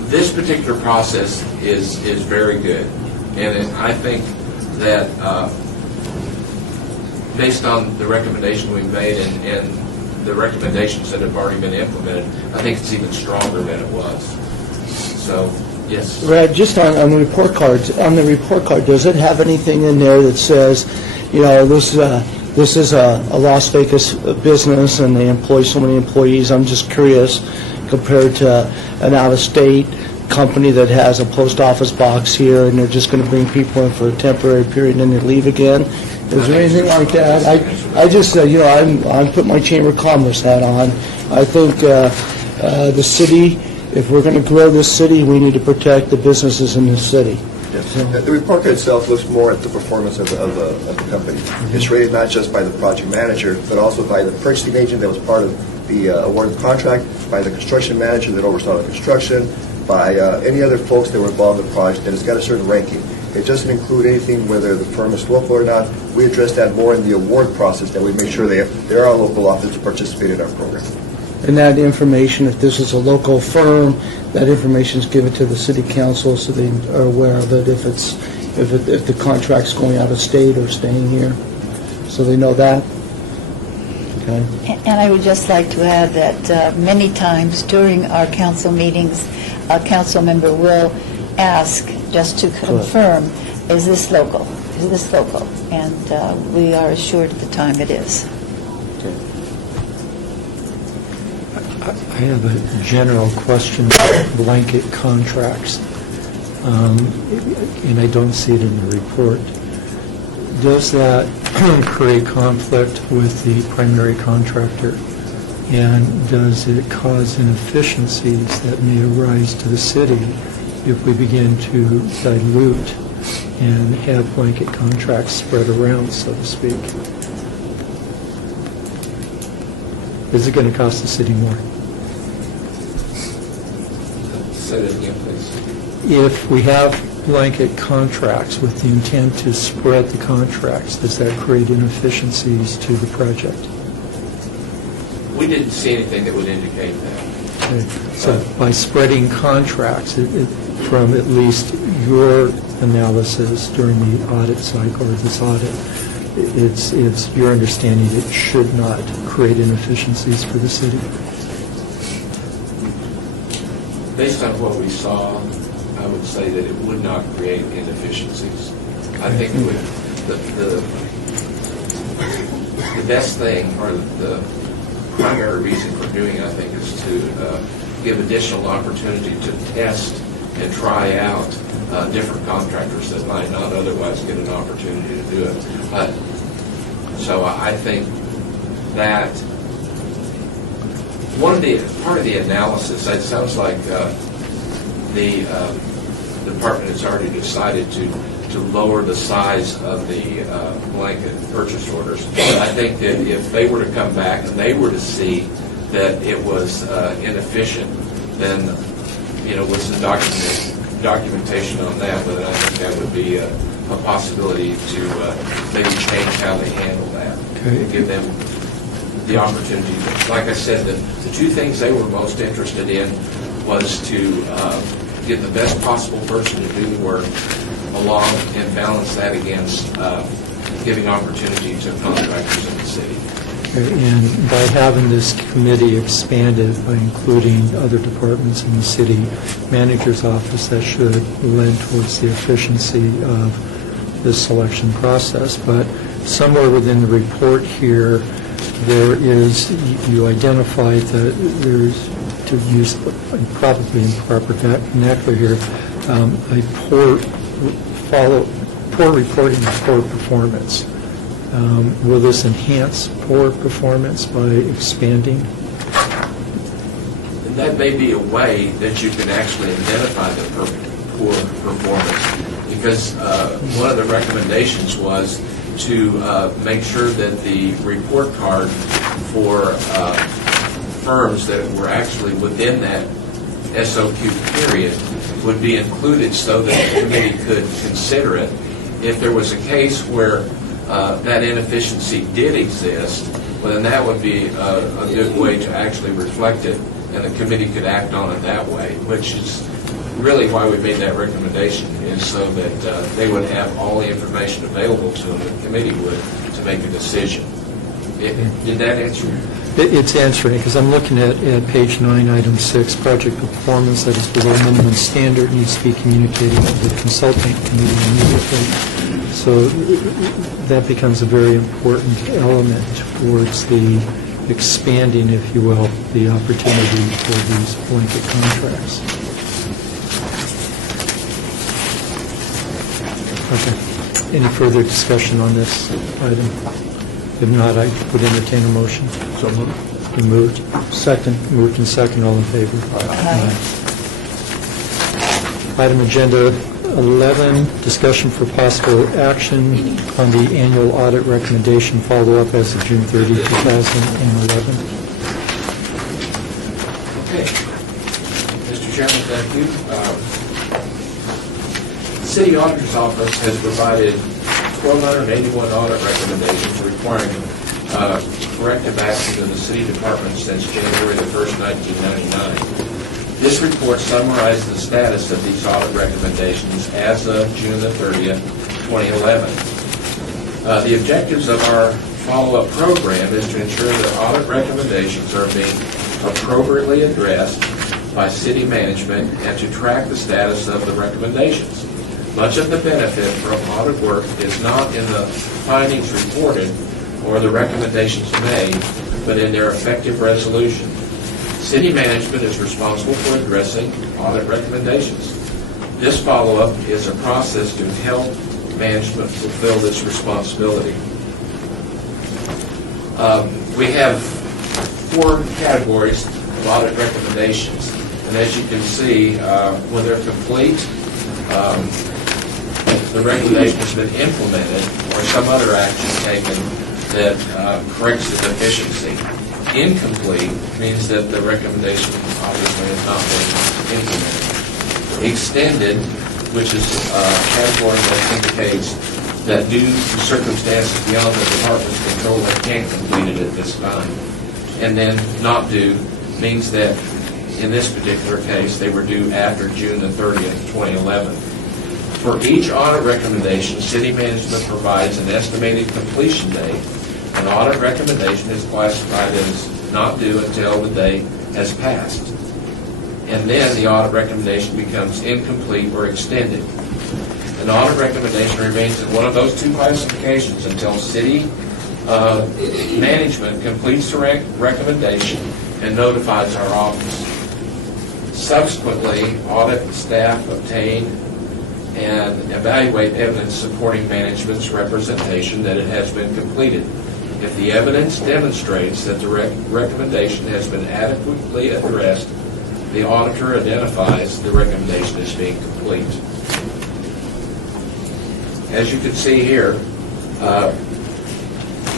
this particular process is very good. And I think that based on the recommendation we've made and the recommendations that have already been implemented, I think it's even stronger than it was. So, yes. Brad, just on the report cards, does it have anything in there that says, this is a Las Vegas business and they employ so many employees? I'm just curious, compared to an out-of-state company that has a post office box here and they're just going to bring people in for a temporary period and then they leave again. Is there anything like that? I just, I'm putting my Chamber of Commerce hat on. I think the city, if we're going to grow this city, we need to protect the businesses in the city. Yes. The report card itself looks more at the performance of the company. It's rated not just by the project manager, but also by the purchasing agent that was part of the awarded contract, by the construction manager that oversaw the construction, by any other folks that were involved in the project, and it's got a certain ranking. It doesn't include anything whether the firm is local or not. We address that more in the award process, that we make sure there are local offices to participate in our program. And that information, if this is a local firm, that information is given to the city council so they are aware of it if the contract's going out of state or staying here, so they know that. Okay. And I would just like to add that many times during our council meetings, a council member will ask just to confirm, is this local? Is this local? And we are assured at the time it is. I have a general question about blanket contracts, and I don't see it in the report. Does that create conflict with the primary contractor? And does it cause inefficiencies that may arise to the city if we begin to dilute and have blanket contracts spread around, so to speak? Is it going to cost the city more? Say that again, please. If we have blanket contracts with the intent to spread the contracts, does that create inefficiencies to the project? We didn't see anything that would indicate that. Okay. So by spreading contracts, from at least your analysis during the audit cycle or this audit, it's your understanding it should not create inefficiencies for the city? Based on what we saw, I would say that it would not create inefficiencies. I think the best thing, or the primary reason for doing it, I think, is to give additional opportunity to test and try out different contractors that might not otherwise get an opportunity to do it. So I think that part of the analysis, it sounds like the department has already decided to lower the size of the blanket purchase orders. I think that if they were to come back and they were to see that it was inefficient, then, with some documentation on that, but I think that would be a possibility to maybe change how they handle that. Okay. And give them the opportunity. Like I said, the two things they were most interested in was to get the best possible person to do the work, along and balance that against giving opportunity to contractors in the city. And by having this committee expanded by including other departments in the city manager's office, that should lend towards the efficiency of this selection process. But somewhere within the report here, there is, you identified that there's, to use probably improper vernacular here, a poor reporting of poor performance. Will this enhance poor performance by expanding? And that may be a way that you can actually identify the poor performance, because one of the recommendations was to make sure that the report card for firms that were actually within that SOQ period would be included so that the committee could consider it. If there was a case where that inefficiency did exist, well, then that would be a good way to actually reflect it, and the committee could act on it that way, which is really why we made that recommendation, is so that they would have all the information available to them, the committee would, to make a decision. Did that answer? It's answering, because I'm looking at page 9, item 6, project performance that is below minimum standard needs to be communicated to the consulting committee immediately. So that becomes a very important element towards the expanding, if you will, the opportunity for these blanket contracts. Okay. Any further discussion on this item? If not, I would entertain a motion. So moved. Been moved. Second. Moved and second. All in favor? Aye. Item agenda 11, discussion for possible action on the annual audit recommendation follow-up as of June 30, 2011. Okay. Mr. Chairman, thank you. The City Auditor's Office has provided 1,281 audit recommendations requiring corrective action in the city department since January the 1st, 1999. This report summarizes the status of these audit recommendations as of June the 30th, 2011. The objectives of our follow-up program is to ensure that audit recommendations are being appropriately addressed by city management and to track the status of the recommendations. Much of the benefit from audit work is not in the findings reported or the recommendations made, but in their effective resolution. City management is responsible for addressing audit recommendations. This follow-up is a process to help management fulfill this responsibility. We have 4 categories of audit recommendations, and as you can see, when they're complete, the recommendation has been implemented or some other action taken that corrects the deficiency. Incomplete means that the recommendation obviously has not been implemented. Extended, which is a category that indicates that due to circumstances beyond the department's control, they can't complete it at this time. And then not due means that in this particular case, they were due after June the 30th, 2011. For each audit recommendation, city management provides an estimated completion date. An audit recommendation is classified as not due until the date has passed. And then the audit recommendation becomes incomplete or extended. An audit recommendation remains in one of those 2 classifications until city management completes the recommendation and notifies our office. Subsequently, audit staff obtain and evaluate evidence supporting management's representation that it has been completed. If the evidence demonstrates that the recommendation has been adequately addressed, the auditor identifies the recommendation as being complete. As you can see here,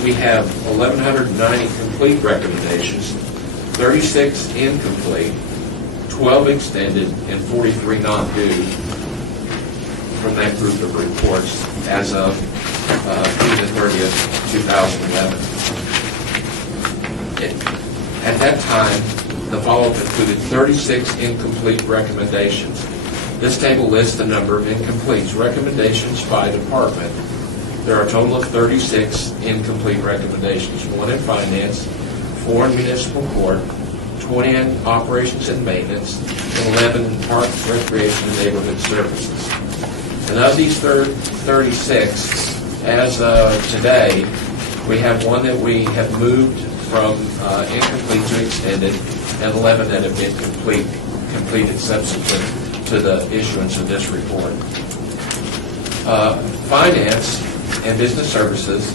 we have 1,190 complete recommendations, 36 incomplete, 12 extended, and 43 non-due from that group of reports as of June 30th, 2011. At that time, the follow-up included 36 incomplete recommendations. This table lists the number of incompletes. Recommendations by department. There are a total of 36 incomplete recommendations, 1 in finance, 4 in municipal court, 20 in operations and maintenance, and 11 in parks, recreation, and neighborhood services. And of these 36, as of today, we have 1 that we have moved from incomplete to extended, and 11 that have been completed subsequent to the issuance of this report. Finance and business services,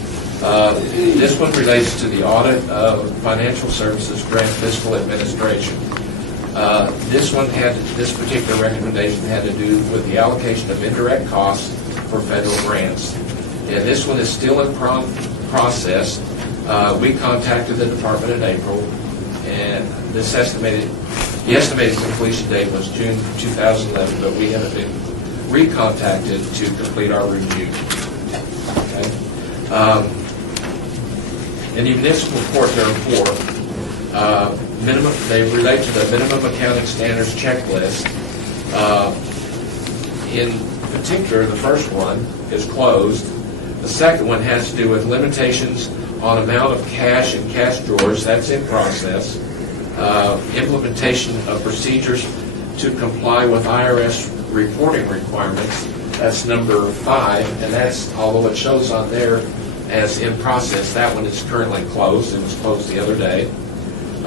this one relates to the audit of financial services grant fiscal administration. This particular recommendation had to do with the allocation of indirect costs for federal grants. And this one is still in process. We contacted the department in April, and the estimated completion date was June 2011, but we haven't been recontacted to complete our review. Okay. In the municipal court, there are 4. They relate to the minimum accounting standards checklist. In particular, the first one is closed. The second one has to do with limitations on amount of cash and cash drawers. That's in process. Implementation of procedures to comply with IRS reporting requirements. That's number 5, and that's, although it shows on there as in process, that one is currently closed. It was closed the other day.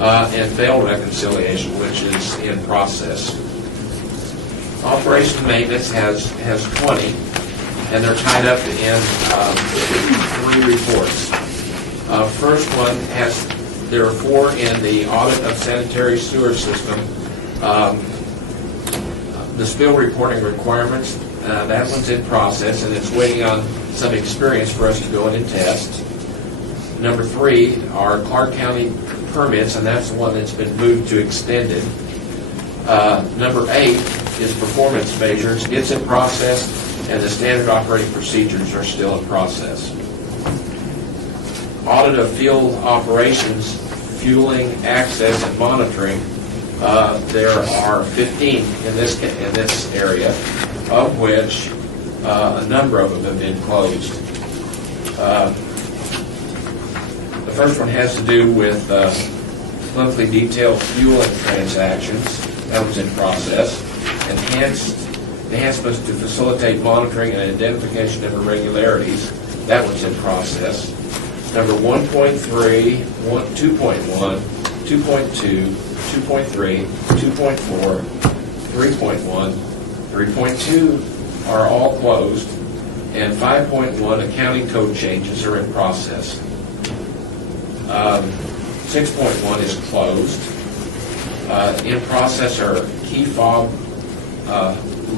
And failed reconciliation, which is in process. Operation and maintenance has 20, and they're tied up in 3 reports. First one there are 4 in the audit of sanitary sewer system. The spill reporting requirements, that one's in process, and it's waiting on some experience for us to go in and test. Number 3 are Clark County permits, and that's the one that's been moved to extended. Number 8 is performance measures. It's in process, and the standard operating procedures are still in process. Audit of field operations, fueling, access, and monitoring. There are 15 in this area, of which a number of them have been closed. The first one has to do with monthly detailed fueling transactions. That was in process. Enhancements to facilitate monitoring and identification of irregularities. That was in process. Number 1.3, 2.1, 2.2, 2.3, 2.4, 3.1, 3.2 are all closed, and 5.1 accounting code changes are in process. 6.1 is closed. In process are key fob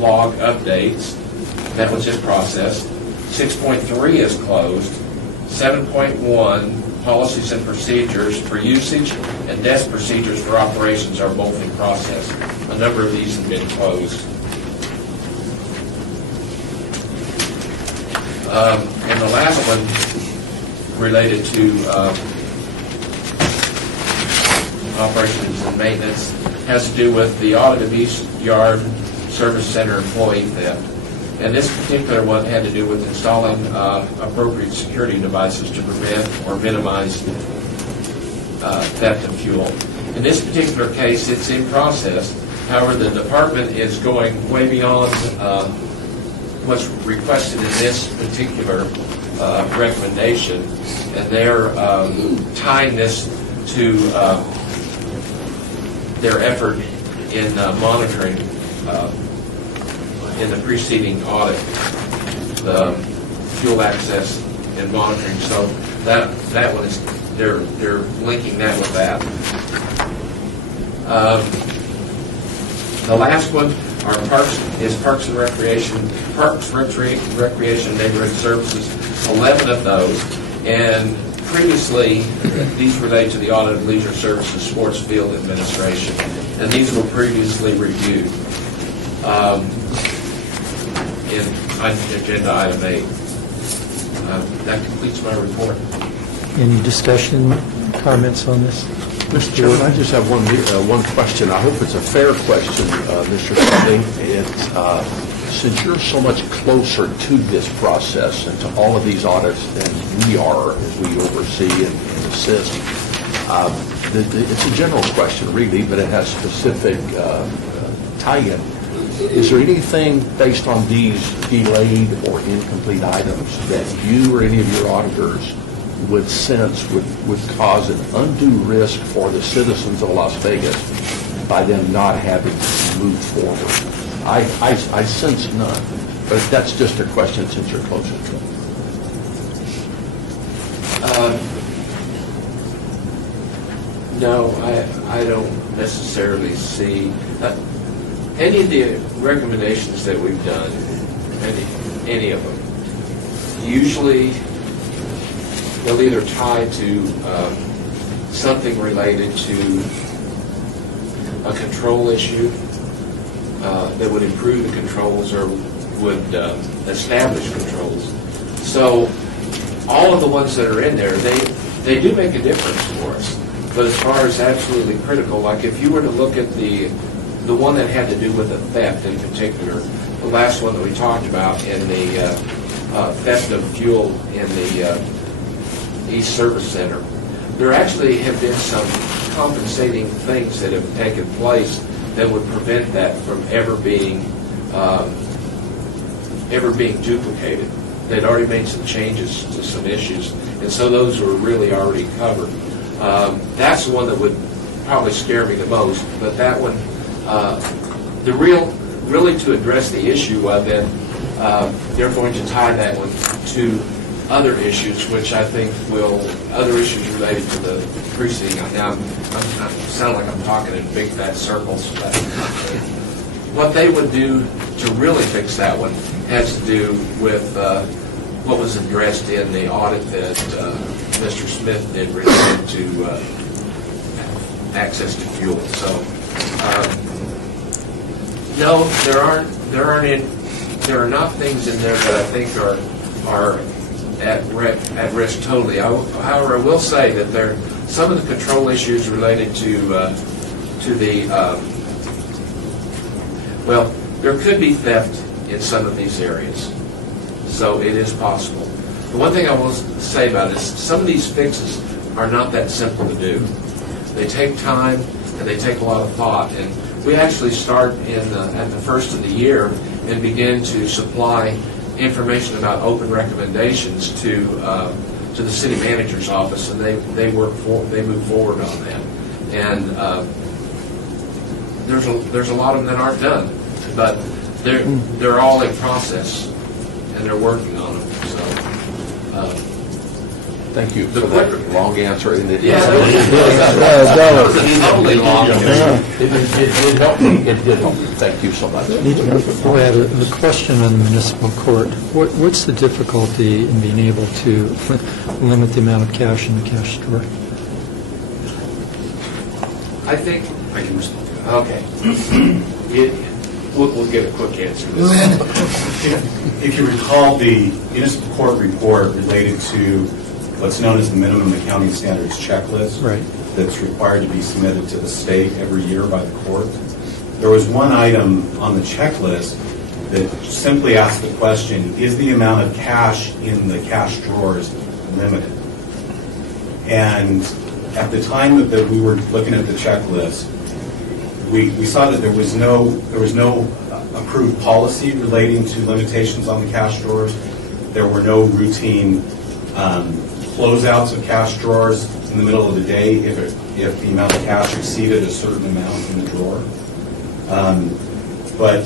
log updates. That was in process. 6.3 is closed. 7.1 policies and procedures for usage and desk procedures for operations are both in process. A number of these have been closed. And the last one related to operations and maintenance has to do with the audit of East Yard Service Center employee theft. And this particular one had to do with installing appropriate security devices to prevent or minimize theft of fuel. In this particular case, it's in process. However, the department is going way beyond what's requested in this particular recommendation, and they're tying this to their effort in monitoring in the preceding audit, the fuel access and monitoring. So that one is, they're linking that with that. The last one is Parks and Recreation, Recreation, Neighborhood Services, 11 of those. And previously, these relate to the audit of leisure services, sports field administration. And these were previously reviewed in agenda item 8. That completes my report. Any discussion, comments on this? Mr. Chairman, I just have one question. I hope it's a fair question, Mr. Fleming. Since you're so much closer to this process and to all of these audits than we are as we oversee and assist, it's a general question, really, but it has specific tie-in. Is there anything based on these delayed or incomplete items that you or any of your auditors would sense would cause an undue risk for the citizens of Las Vegas by them not having moved forward? I sense none, but that's just a question since you're closer to it. No, I don't necessarily see any of the recommendations that we've done, any of them. Usually, they'll either tie to something related to a control issue that would improve the controls or would establish controls. So all of the ones that are in there, they do make a difference for us. But as far as absolutely critical, like if you were to look at the one that had to do with the theft in particular, the last one that we talked about in the theft of fuel in the East Service Center, there actually have been some compensating things that have taken place that would prevent that from ever being duplicated. They'd already made some changes to some issues, and so those were really already covered. That's the one that would probably scare me the most, but that one, really to address the issue of it, they're going to tie that one to other issues, which I think other issues related to the precinct. Now, I sound like I'm talking in big fat circles, but what they would do to really fix that one has to do with what was addressed in the audit that Mr. Smith did related to access to fuel. So, no, there are not things in there that I think are at risk totally. However, I will say that some of the control issues related to the there could be theft in some of these areas, so it is possible. The one thing I will say about it is some of these fixes are not that simple to do. They take time and they take a lot of thought, and we actually start at the first of the year and begin to supply information about open recommendations to the city manager's office, and they move forward on that. And there's a lot of them that aren't done, but they're all in process and they're working on them. So Thank you for that long answer. that was totally long. It did help me. It did help me. Thank you so much. I had a question on the municipal court. What's the difficulty in being able to limit the amount of cash in the cash drawer? I think I can respond to that. Okay. We'll get a quick answer to this. If you recall, the municipal court report related to what's known as the minimum accounting standards checklist, Right. that's required to be submitted to the state every year by the court. There was one item on the checklist that simply asked the question, is the amount of cash in the cash drawers limited? And at the time that we were looking at the checklist, we saw that there was no approved policy relating to limitations on the cash drawers. There were no routine closeouts of cash drawers in the middle of the day if the amount of cash exceeded a certain amount in the drawer. But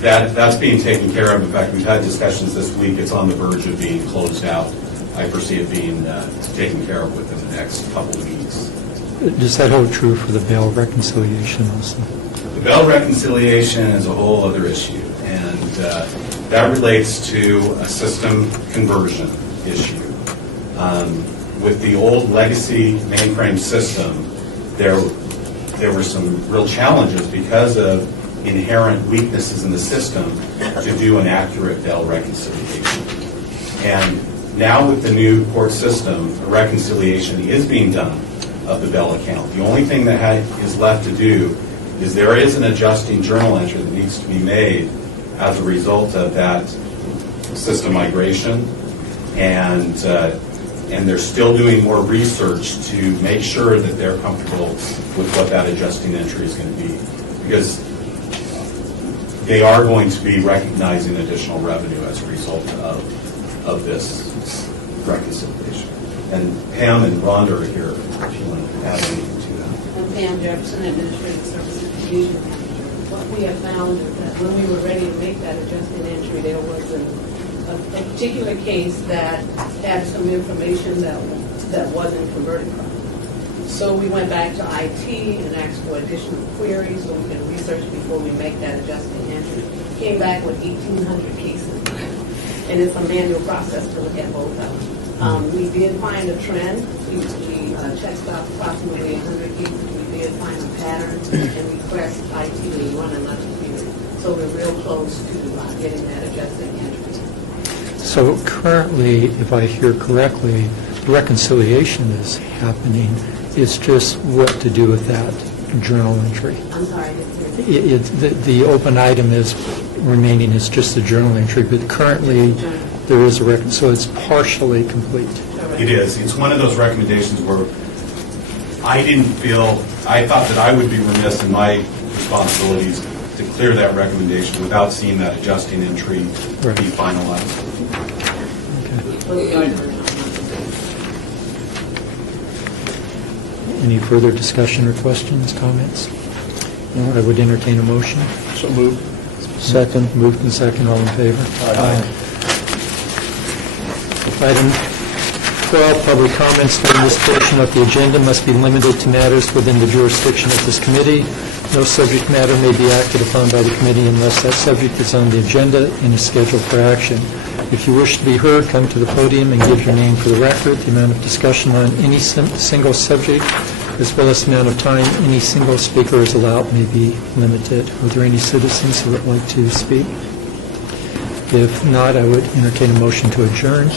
that's being taken care of. In fact, we've had discussions this week. It's on the verge of being closed out. I foresee it being taken care of within the next couple of weeks. Does that hold true for the bail reconciliation also? The bail reconciliation is a whole other issue, and that relates to a system conversion issue. With the old legacy mainframe system, there were some real challenges because of inherent weaknesses in the system to do an accurate bail reconciliation. And now with the new court system, a reconciliation is being done of the Bell account. The only thing that is left to do is there is an adjusting journal entry that needs to be made as a result of that system migration, and they're still doing more research to make sure that they're comfortable with what that adjusting entry is going to be, because they are going to be recognizing additional revenue as a result of this reconciliation. And Pam and Rhonda are here if you want to add anything to that. I'm Pam Jefferson, Administrative Services Division Manager. What we have found is that when we were ready to make that adjusted entry, there was a particular case that had some information that wasn't converted properly. So we went back to IT and asked for additional queries so we can research before we make that adjusted entry. Came back with 1,800 cases. And it's a manual process to look at both of them. We did find a trend. We checked out approximately 100 cases. We did find a pattern and request IT to run another query. So we're real close to getting that adjusted entry. So currently, if I hear correctly, the reconciliation is happening. It's just what to do with that journal entry. I'm sorry. I didn't hear you. The open item is remaining is just the journal entry, but currently there is a so it's partially complete. It is. It's one of those recommendations where I thought that I would be remiss in my responsibilities to clear that recommendation without seeing that adjusting entry be finalized. Any further discussion or questions, comments? No, I would entertain a motion. So moved. Second. Moved and second, all in favor? Aye. Item 12, public comments during this portion of the agenda must be limited to matters within the jurisdiction of this committee. No subject matter may be acted upon by the committee unless that subject is on the agenda and is scheduled for action. If you wish to be heard, come to the podium and give your name for the record. The amount of discussion on any single subject, as well as the amount of time any single speaker is allowed, may be limited. Are there any citizens who would like to speak? If not, I would entertain a motion to adjourn.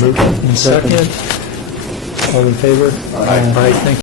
Moved and second. All in favor? Aye. Thank you.